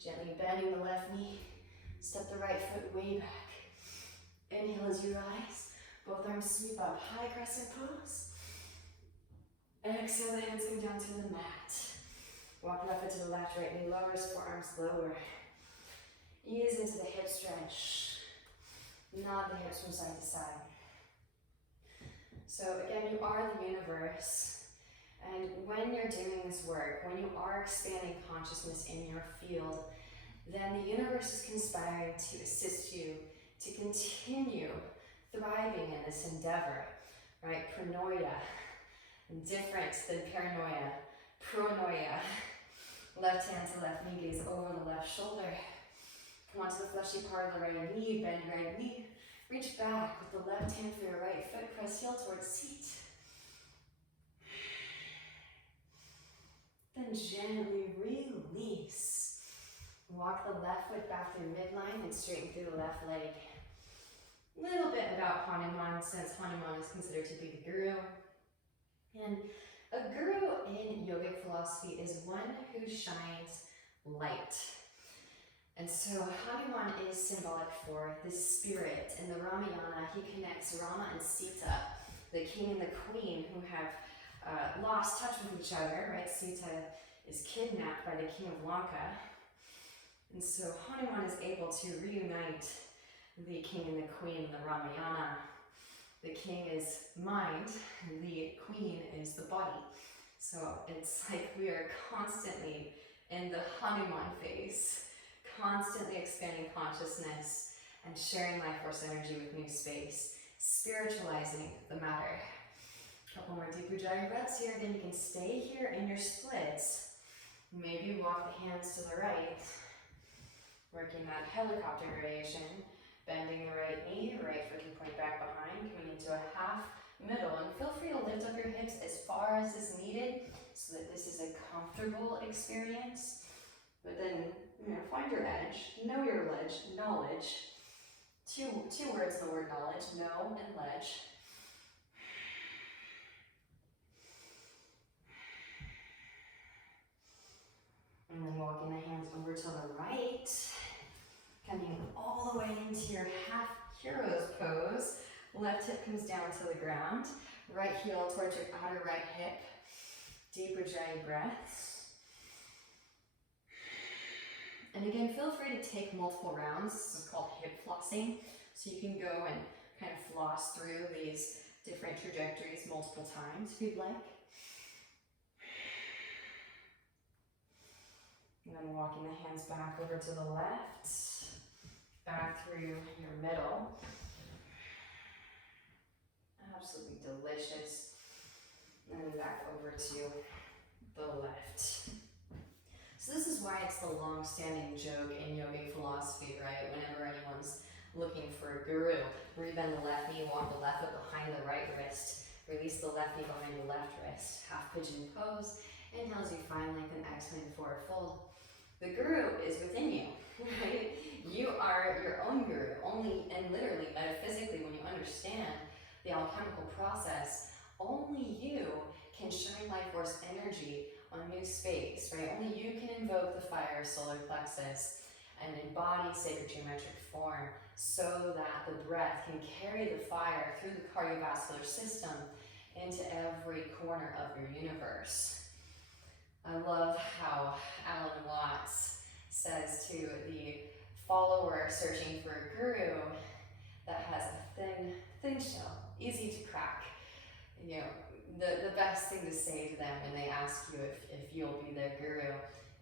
Gently bending the left knee. Step the right foot way back. Inhale as you rise. Both arms sweep up. High crescent pose. Exhale, the hands come down to the mat. Walk left foot to the left, right knee lowers, forearms lower. Ease into the hip stretch. Nod the hips from side to side. So again, you are the universe. And when you're doing this work, when you are expanding consciousness in your field, then the universe is conspiring to assist you to continue thriving in this endeavor, right? Pronoia, different than paranoia. Pronoia. Left hand to left knee, gaze over the left shoulder. Come onto the fleshy part of the right knee, bend right knee. Reach back with the left hand for your right foot, press heel towards seat. Then gently release. Walk the left foot back through midline and straighten through the left leg. A little bit about Hanuman, since Hanuman is considered to be the guru. And a guru in yogic philosophy is one who shines light. And so Hanuman is symbolic for the spirit. In the Ramayana, he connects Rama and Sita, the king and the queen, who have lost touch with each other, right? Sita is kidnapped by the king of Lanka. And so Hanuman is able to reunite the king and the queen, the Ramayana. The king is mind, the queen is the body. So it's like we are constantly in the Hanuman phase, constantly expanding consciousness and sharing life force energy with new space, spiritualizing the matter. A couple more deep ujjayi breaths here. Again, you can stay here in your splits. Maybe walk the hands to the right, working that helicopter variation, bending the right knee, right foot can point back behind, coming into a half middle, and feel free to lift up your hips as far as is needed so that this is a comfortable experience. But then, find your edge, know your ledge, knowledge. Two words in the word knowledge, know and ledge. And then walking the hands over to the right, coming all the way into your half hero's pose. Left hip comes down to the ground, right heel towards your outer right hip. Deep ujjayi breaths. And again, feel free to take multiple rounds. This is called hip flossing. So you can go and kind of floss through these different trajectories multiple times if you'd like. And then walking the hands back over to the left, back through your middle. Absolutely delicious. And then back over to the left. So this is why it's the long-standing joke in yogic philosophy, right? Whenever anyone's looking for a guru, where you bend the left knee, walk the left foot behind the right wrist, release the left knee behind the left wrist, half pigeon pose. Inhale as you find length and exhale forward fold. The guru is within you, right? You are your own guru, only and literally, metaphysically, when you understand the alchemical process, only you can shine life force energy on new space, right? Only you can invoke the fire solar plexus and embody sacred geometric form so that the breath can carry the fire through the cardiovascular system into every corner of your universe. I love how Alan Watts says to the follower searching for a guru that has a thin shell, easy to crack. The best thing to say to them when they ask you if you'll be their guru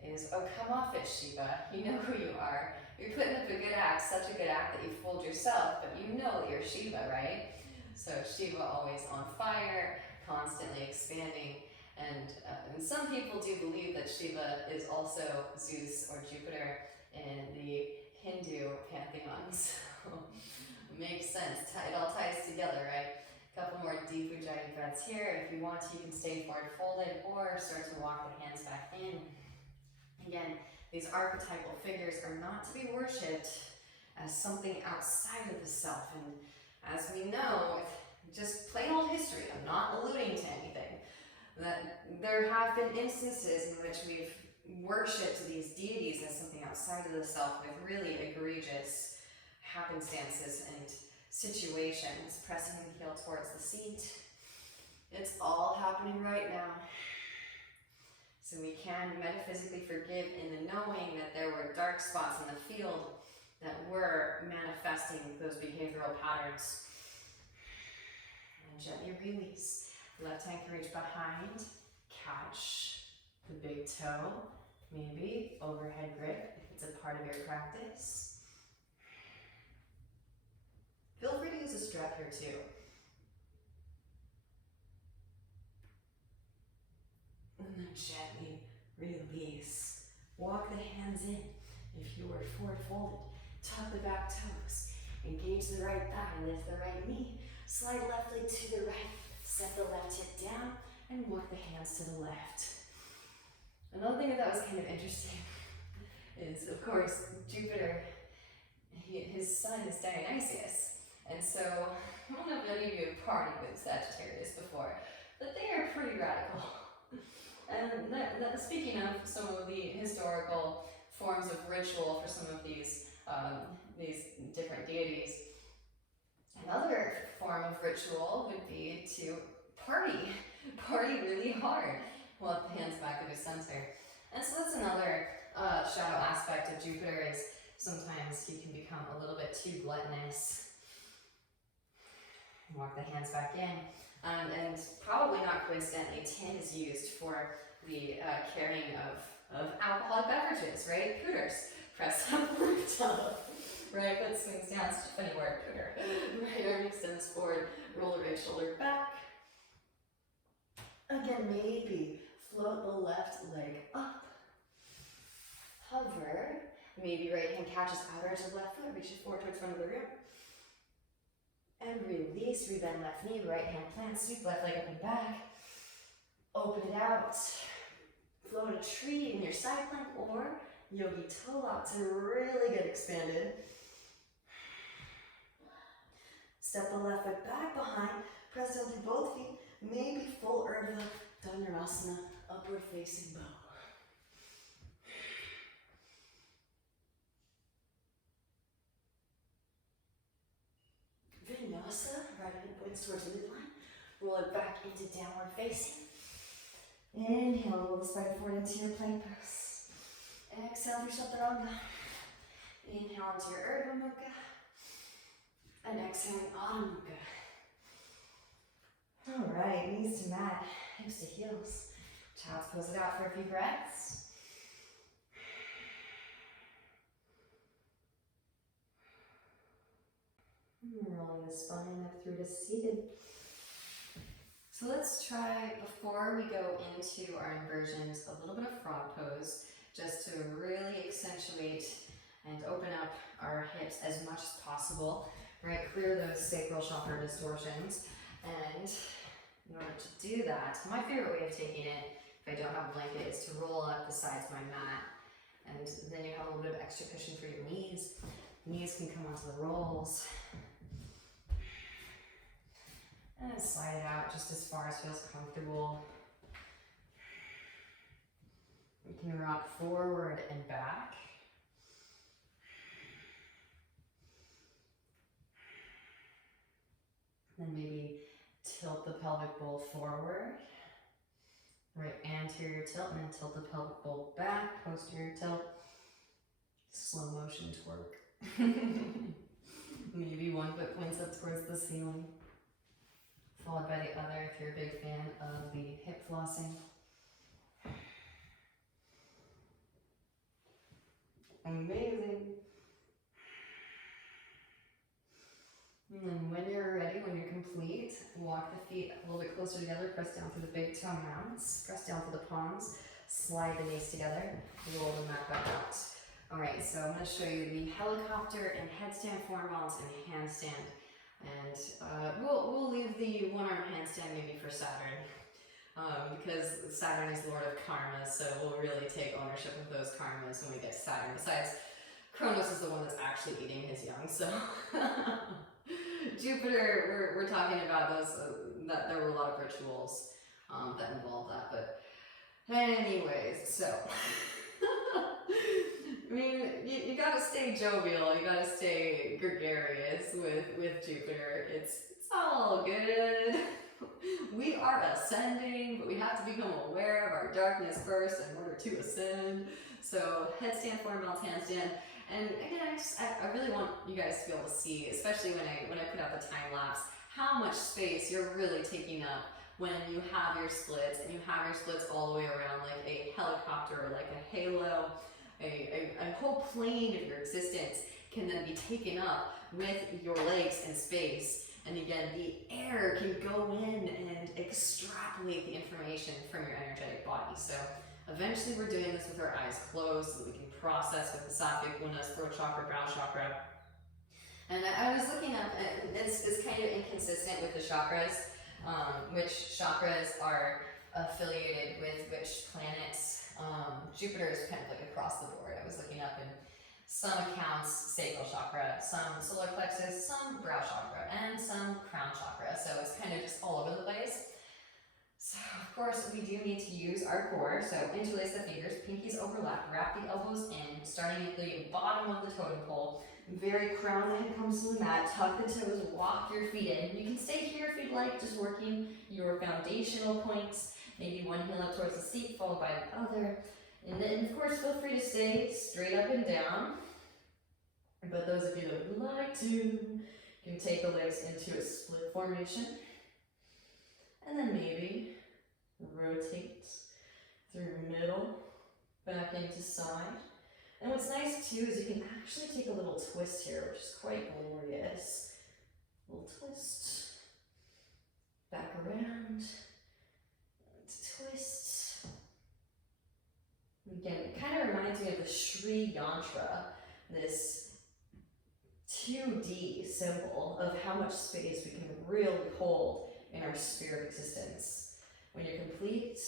is, oh, come off it, Shiva. You know who you are. You're putting up a good act, such a good act that you fooled yourself, but you know that you're Shiva, right? So Shiva always on fire, constantly expanding. And some people do believe that Shiva is also Zeus or Jupiter in the Hindu pantheon. So makes sense. It all ties together, right? A couple more deep ujjayi breaths here. If you want to, you can stay forward folded or start to walk the hands back in. Again, these archetypal figures are not to be worshipped as something outside of the self. And as we know, just plain old history, I'm not alluding to anything, that there have been instances in which we've worshipped these deities as something outside of the self with really egregious happenstances and situations. Pressing the heel towards the seat. It's all happening right now. So we can metaphysically forgive in the knowing that there were dark spots in the field that were manifesting those behavioral patterns. And gently release. Left hand can reach behind, catch the big toe, maybe overhead grip if it's a part of your practice. Feel free to use a strap here too. And then gently release. Walk the hands in. If you were forward folded, tuck the back toes. Engage the right thigh, lift the right knee. Slide left leg to the right. Set the left hip down and walk the hands to the left. Another thing that was kind of interesting is, of course, Jupiter, his son is Dionysius. And so, I don't know if any of you have partied with Sagittarius before, but they are pretty radical. And speaking of some of the historical forms of ritual for some of these different deities, another form of ritual would be to party really hard. We'll have the hands back at the center. And so that's another shadow aspect of Jupiter is Sometimes you can become a little bit too gluttonous. Walk the hands back in. And probably not coincidentally, tin is used for the carrying of alcoholic beverages, right? Cooters. Press up, lift up. Right foot swings down. Such a funny word, cooter. Right arm extends forward. Roll the right shoulder back. Again, maybe float the left leg up. Hover. Maybe right hand catches outer edge of left foot. Reach it forward towards front of the room. And release. Rebend left knee. Right hand plant. Sweep left leg up and back. Open it out. Float a tree in your side plank or yogi toe locks and really get expanded. Step the left foot back behind. Press down through both feet. Maybe full Urdhva Dhanurasana, upward facing bow. Vinyasa, right hip points towards the midline. Roll it back into downward facing. Inhale, roll the spine forward into your plank pose. Exhale through Chaturanga. Inhale into your Urdhva Mukha. And exhaling Adho Mukha. Alright, knees to mat, hips to heels. Child's pose it out for a few breaths. Rolling the spine up through to seated. So let's try, before we go into our inversions, a little bit of frog pose, just to really accentuate and open up our hips as much as possible, right? Clear those sacral chakra distortions. And in order to do that, my favorite way of taking it, if I don't have a blanket, is to roll up the sides of my mat. And then you have a little bit of extra cushion for your knees. Knees can come onto the rolls. And then slide it out just as far as feels comfortable. You can rock forward and back. Then maybe tilt the pelvic bowl forward. Right anterior tilt, and then tilt the pelvic bowl back, posterior tilt. Slow motion twerk. Maybe one foot points up towards the ceiling, followed by the other if you're a big fan of the hip flossing. Amazing. And then when you're ready, when you're complete, walk the feet a little bit closer together, press down through the big toe mounds, press down to the palms, slide the knees together, roll the mat back out. Alright, so I'm going to show you the helicopter and headstand form balance and handstand. And we'll leave the one-arm handstand maybe for Saturn, because Saturn is Lord of Karma, so we'll really take ownership of those karmas when we get to Saturn. Besides, Kronos is the one that's actually eating his young, so Jupiter, we're talking about those, that there were a lot of rituals that involved that, but anyways, so I mean, you gotta stay jovial, you gotta stay gregarious with Jupiter. It's all good. We are ascending, but we have to become aware of our darkness first in order to ascend. So headstand, form balance, handstand. And again, I really want you guys to be able to see, especially when I put out the time lapse, how much space you're really taking up when you have your splits, and you have your splits all the way around like a helicopter or like a halo. A whole plane of your existence can then be taken up with your legs and space. And again, the air can go in and extrapolate the information from your energetic body. So eventually we're doing this with our eyes closed so that we can process with the sattvic gunas, throat chakra, brow chakra. And I was looking up, and it's kind of inconsistent with the chakras, which chakras are affiliated with which planets. Jupiter is kind of like across the board. I was looking up, and some accounts sacral chakra, some solar plexus, some brow chakra, and some crown chakra. So it's kind of just all over the place. So of course we do need to use our core. So interlace the fingers, pinkies overlap, wrap the elbows in, starting at the bottom of the totem pole. Very crown head comes to the mat, tuck the toes, walk your feet in. You can stay here if you'd like, just working your foundational points. Maybe one heel up towards the seat, followed by the other. And then, of course, feel free to stay straight up and down. But those of you that would like to can take the legs into a split formation. And then maybe rotate through middle, back into side. And what's nice too is you can actually take a little twist here, which is quite glorious. Little twist. Back around. Twist. Again, it kind of reminds me of the Shri Yantra, this 2D symbol of how much space we can really hold in our sphere of existence. When you're complete,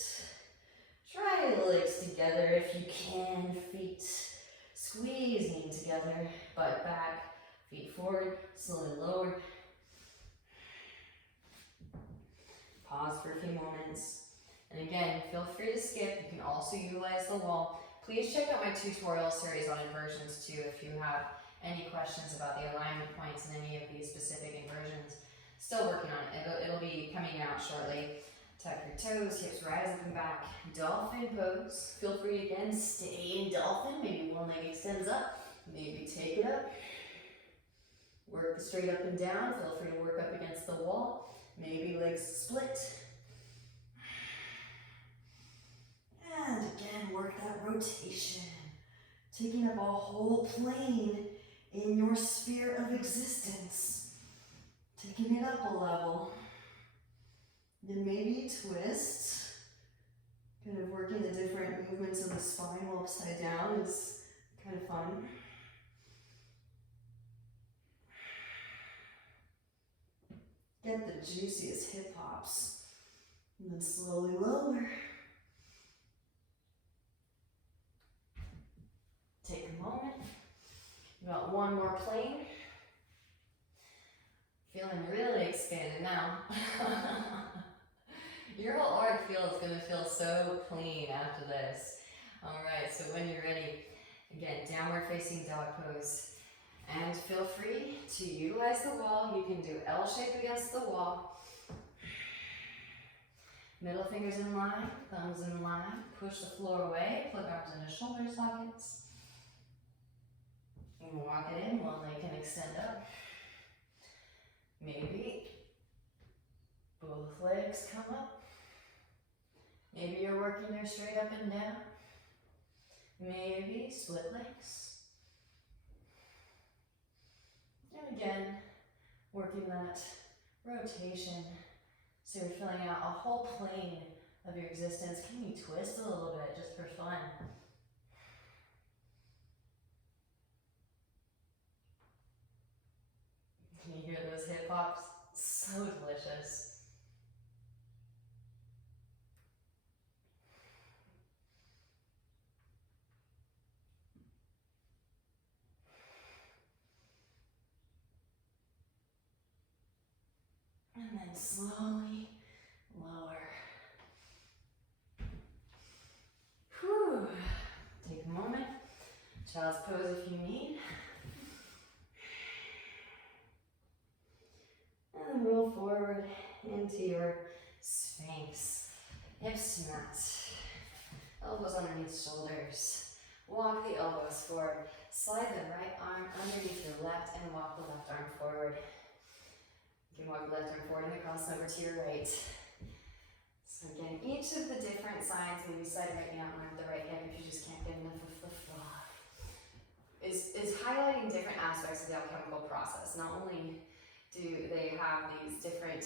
try the legs together if you can, feet squeezing together, butt back, feet forward, slowly lower. Pause for a few moments. And again, feel free to skip. You can also utilize the wall. Please check out my tutorial series on inversions too if you have any questions about the alignment points in any of these specific inversions. Still working on it. It'll be coming out shortly. Tuck your toes, hips rise up and back. Dolphin pose. Feel free to again stay in dolphin. Maybe one leg extends up. Maybe take it up. Work straight up and down. Feel free to work up against the wall. Maybe legs split. And again, work that rotation. Taking up a whole plane in your sphere of existence. Taking it up a level. Then maybe twist. Kind of working the different movements of the spine while upside down is kind of fun. Get the juiciest hip hops. And then slowly lower. Take a moment. You got one more plane. Feeling really expanded now. Your whole arc field is going to feel so clean after this. Alright, so when you're ready, again, downward facing dog pose. And feel free to utilize the wall. You can do L shape against the wall. Middle fingers in line, thumbs in line. Push the floor away, plug arms into shoulder sockets. And walk it in, one leg can extend up. Maybe both legs come up. Maybe you're working your straight up and down. Maybe split legs. And again, working that rotation. So you're filling out a whole plane of your existence. Can you twist a little bit just for fun? Can you hear those hip hops? So delicious. And then slowly lower. Whew. Take a moment. Child's pose if you need. And roll forward into your Sphinx. Hips mat. Elbows underneath shoulders. Walk the elbows forward. Slide the right arm underneath your left and walk the left arm forward. You can walk the left arm forward and cross over to your right. So again, each of the different sides, maybe side right now arm, the right hip if you just can't get enough of the floor, is highlighting different aspects of the alchemical process. Not only do they have these different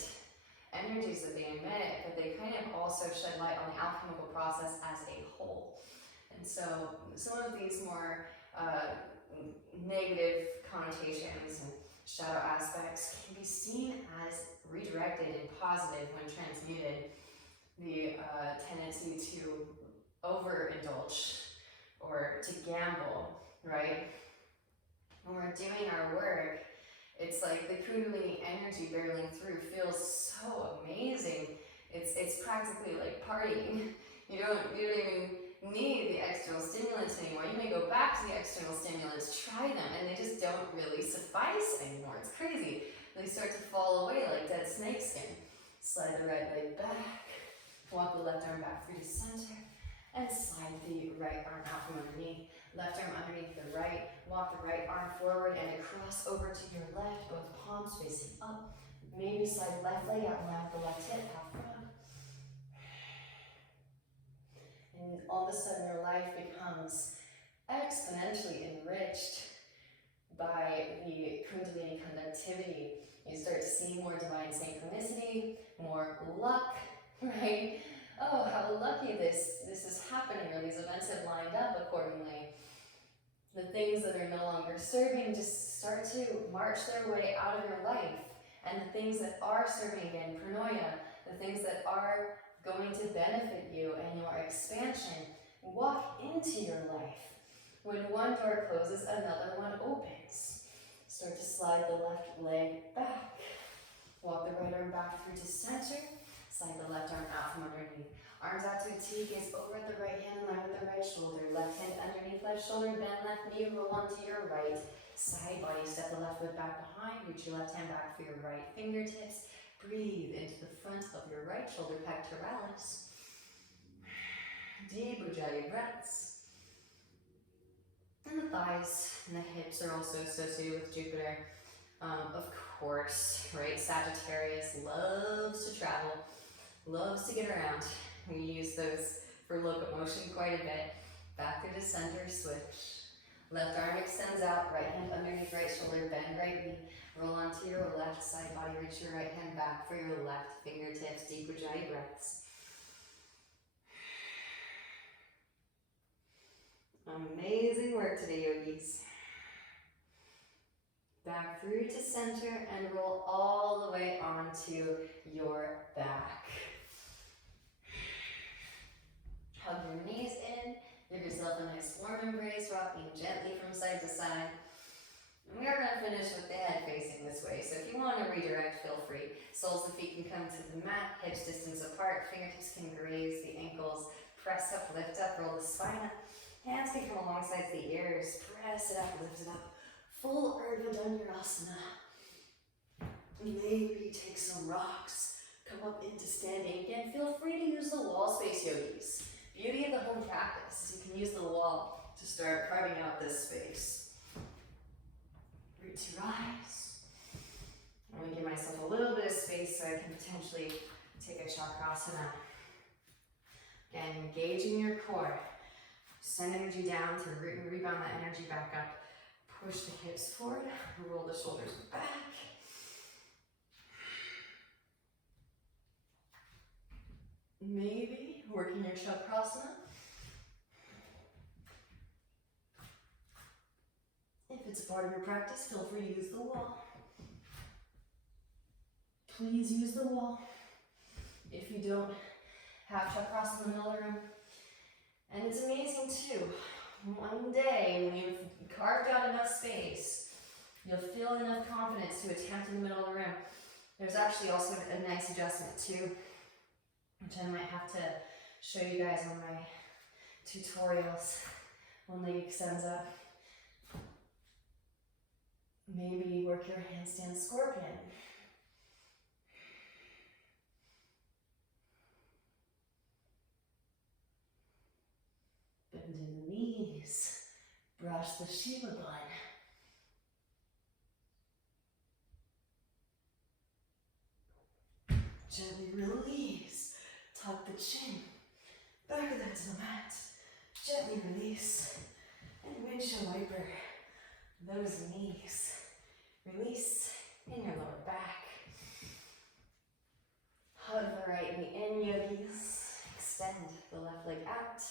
energies that they emit, but they kind of also shed light on the alchemical process as a whole. And so some of these more negative connotations and shadow aspects can be seen as redirected and positive when transmuted. The tendency to overindulge or to gamble, right? When we're doing our work, it's like the kundalini energy barreling through feels so amazing. It's practically like partying. You don't even need the external stimulants anymore. You may go back to the external stimulants, try them, and they just don't really suffice anymore. It's crazy. They start to fall away like dead snakeskin. Slide the right leg back. Walk the left arm back through to center. and slide the right arm out from underneath. Left arm underneath the right. Walk the right arm forward and across over to your left, both palms facing up. Maybe slide left leg out in line with the left hip, half frog. And all of a sudden your life becomes exponentially enriched by the kundalini conductivity. You start to see more divine synchronicity, more luck, right? Oh, how lucky this is happening, or these events have lined up accordingly. The things that are no longer serving just start to march their way out of your life. And the things that are serving, again, pronoia, the things that are going to benefit you and your expansion, walk into your life. When one door closes, another one opens. Start to slide the left leg back. Walk the right arm back through to center. Slide the left arm out from underneath. Arms out to a T, gaze over at the right hand in line with the right shoulder. Left hand underneath left shoulder, bend left knee, roll onto your right. Side body, step the left foot back behind. Reach your left hand back for your right fingertips. Breathe into the front of your right shoulder pectoralis. Deep ujjayi breaths. And the thighs and the hips are also associated with Jupiter. Of course, right? Sagittarius loves to travel, loves to get around. We use those for locomotion quite a bit. Back through the center, switch. Left arm extends out, right hand underneath right shoulder, bend right knee. Roll onto your left side body, reach your right hand back for your left fingertips, deep ujjayi breaths. Amazing work today, yogis. Back through to center and roll all the way onto your back. Hug your knees in, give yourself a nice warm embrace, rocking gently from side to side. And we are going to finish with the head facing this way, so if you want to redirect, feel free. Soles of the feet can come to the mat, hips distance apart, fingertips can graze the ankles, press up, lift up, roll the spine up. Hands can come alongside the ears, press it up, lift it up. Full Urdhva Dhanurasana. Maybe take some rocks, come up into standing. Again, feel free to use the wall space, yogis. Beauty of the home practice. You can use the wall to start carving out this space. Root to rise. I'm going to give myself a little bit of space so I can potentially take a chakrasana. Again, engaging your core. Send energy down to root and rebound that energy back up. Push the hips forward, roll the shoulders back. Maybe working your chakrasana. If it's a part of your practice, feel free to use the wall. Please use the wall. If you don't have chakrasana in the middle of the room. And it's amazing too. One day, when you've carved out enough space, you'll feel enough confidence to attempt in the middle of the room. There's actually also a nice adjustment too, which I might have to show you guys on my tutorials. One leg extends up. Maybe work your handstand scorpion. Bend in the knees. Brush the Shiva bun. Gently release. Tuck the chin. Back of that to the mat. Gently release. And windshield wiper those knees. Release in your lower back. Hug the right knee in, yogis. Extend the left leg out.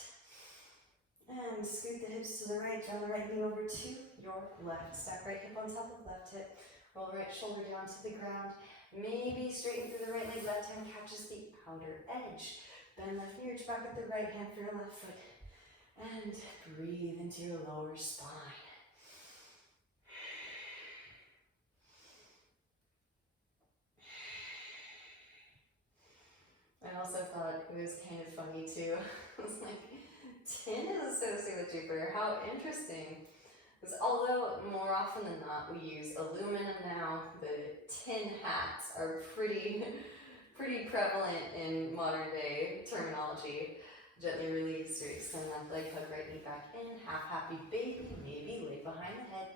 And scoot the hips to the right, draw the right knee over to your left. Stack right hip on top of left hip. Roll right shoulder down to the ground. Maybe straighten through the right leg, left hand catches the outer edge. Bend left knee, reach back with the right hand for your left foot. And breathe into your lower spine. I also thought it was kind of funny too. I was like, tin is associated with Jupiter. How interesting. Because although more often than not we use aluminum now, the tin hats are pretty prevalent in modern day terminology. Gently release or extend that leg, hug right knee back in. Half happy baby, maybe leg behind the head.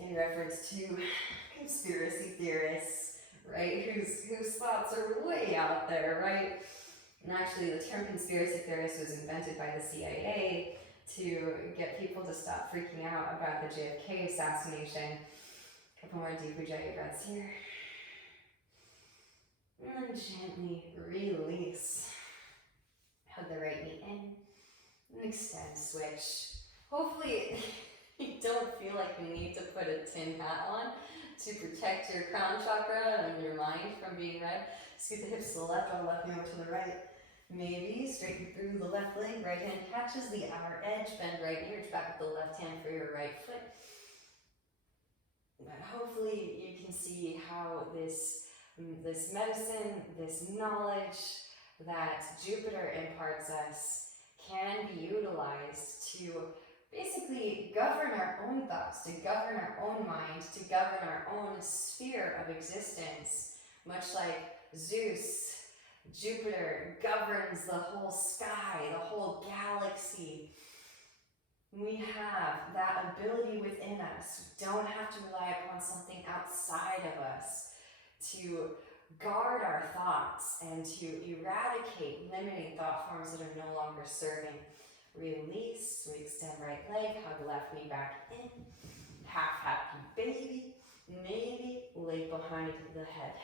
In reference to conspiracy theorists, right? Whose thoughts are way out there, right? And actually the term conspiracy theorist was invented by the CIA to get people to stop freaking out about the JFK assassination. A couple more deeper giant breaths here. And then gently release. Hug the right knee in and extend, switch. Hopefully you don't feel like you need to put a tin hat on to protect your crown chakra and your mind from being red. Scoot the hips to the left, draw the left knee over to the right. Maybe straighten through the left leg, right hand catches the outer edge, bend right knee, reach back with the left hand for your right foot. But hopefully you can see how this medicine, this knowledge that Jupiter imparts us can be utilized to basically govern our own thoughts, to govern our own mind, to govern our own sphere of existence. Much like Zeus, Jupiter governs the whole sky, the whole galaxy. We have that ability within us. We don't have to rely upon something outside of us to guard our thoughts and to eradicate limiting thought forms that are no longer serving. Release, we extend right leg, hug left knee back in. Half happy baby, maybe leg behind the head.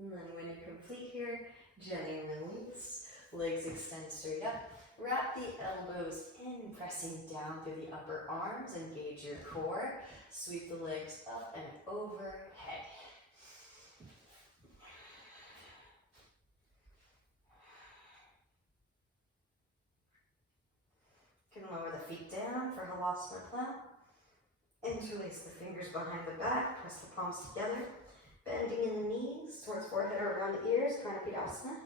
And then when you're complete here, gently release, legs extend straight up. Wrap the elbows in, pressing down through the upper arms, engage your core. Sweep the legs up and overhead. You can lower the feet down for Halasana plow. Interlace the fingers behind the back, press the palms together. Bending in the knees towards forehead or around the ears, Pranapidasana.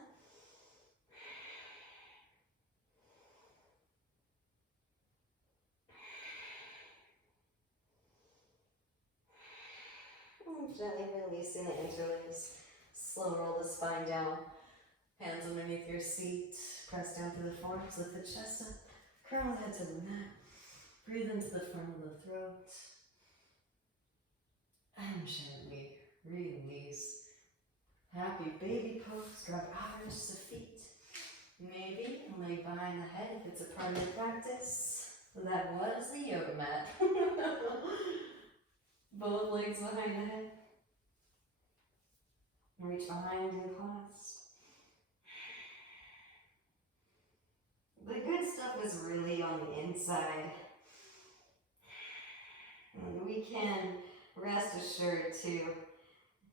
And gently releasing the interlace. Slow roll the spine down. Hands underneath your seat. Press down through the forearms, lift the chest up. Curl the head to the mat. Breathe into the front of the throat. And gently release. Happy baby pose. Grab arms to feet. Maybe leg behind the head if it's a permanent practice. That was the yoga mat. Both legs behind the head. Reach behind and clasp. The good stuff is really on the inside. And we can rest assured to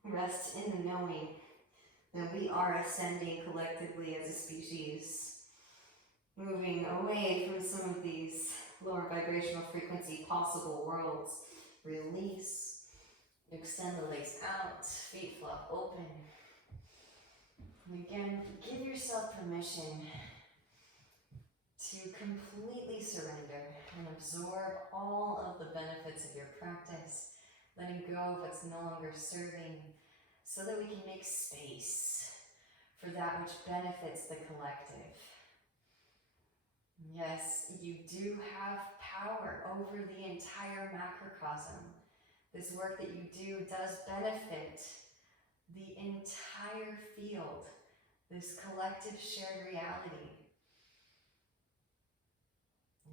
rest in the knowing that we are ascending collectively as a species, moving away from some of these lower vibrational frequency possible worlds. Release, extend the legs out, feet flop open. And again, give yourself permission to completely surrender and absorb all of the benefits of your practice, letting go of what's no longer serving, so that we can make space for that which benefits the collective. Yes, you do have power over the entire macrocosm. This work that you do does benefit the entire field, this collective shared reality.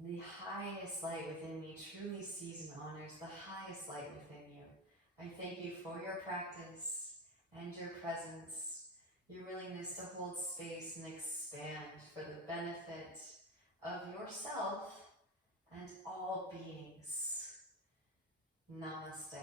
The highest light within me truly sees and honors the highest light within you. I thank you for your practice and your presence, your willingness to hold space and expand for the benefit of yourself and all beings. Namaste.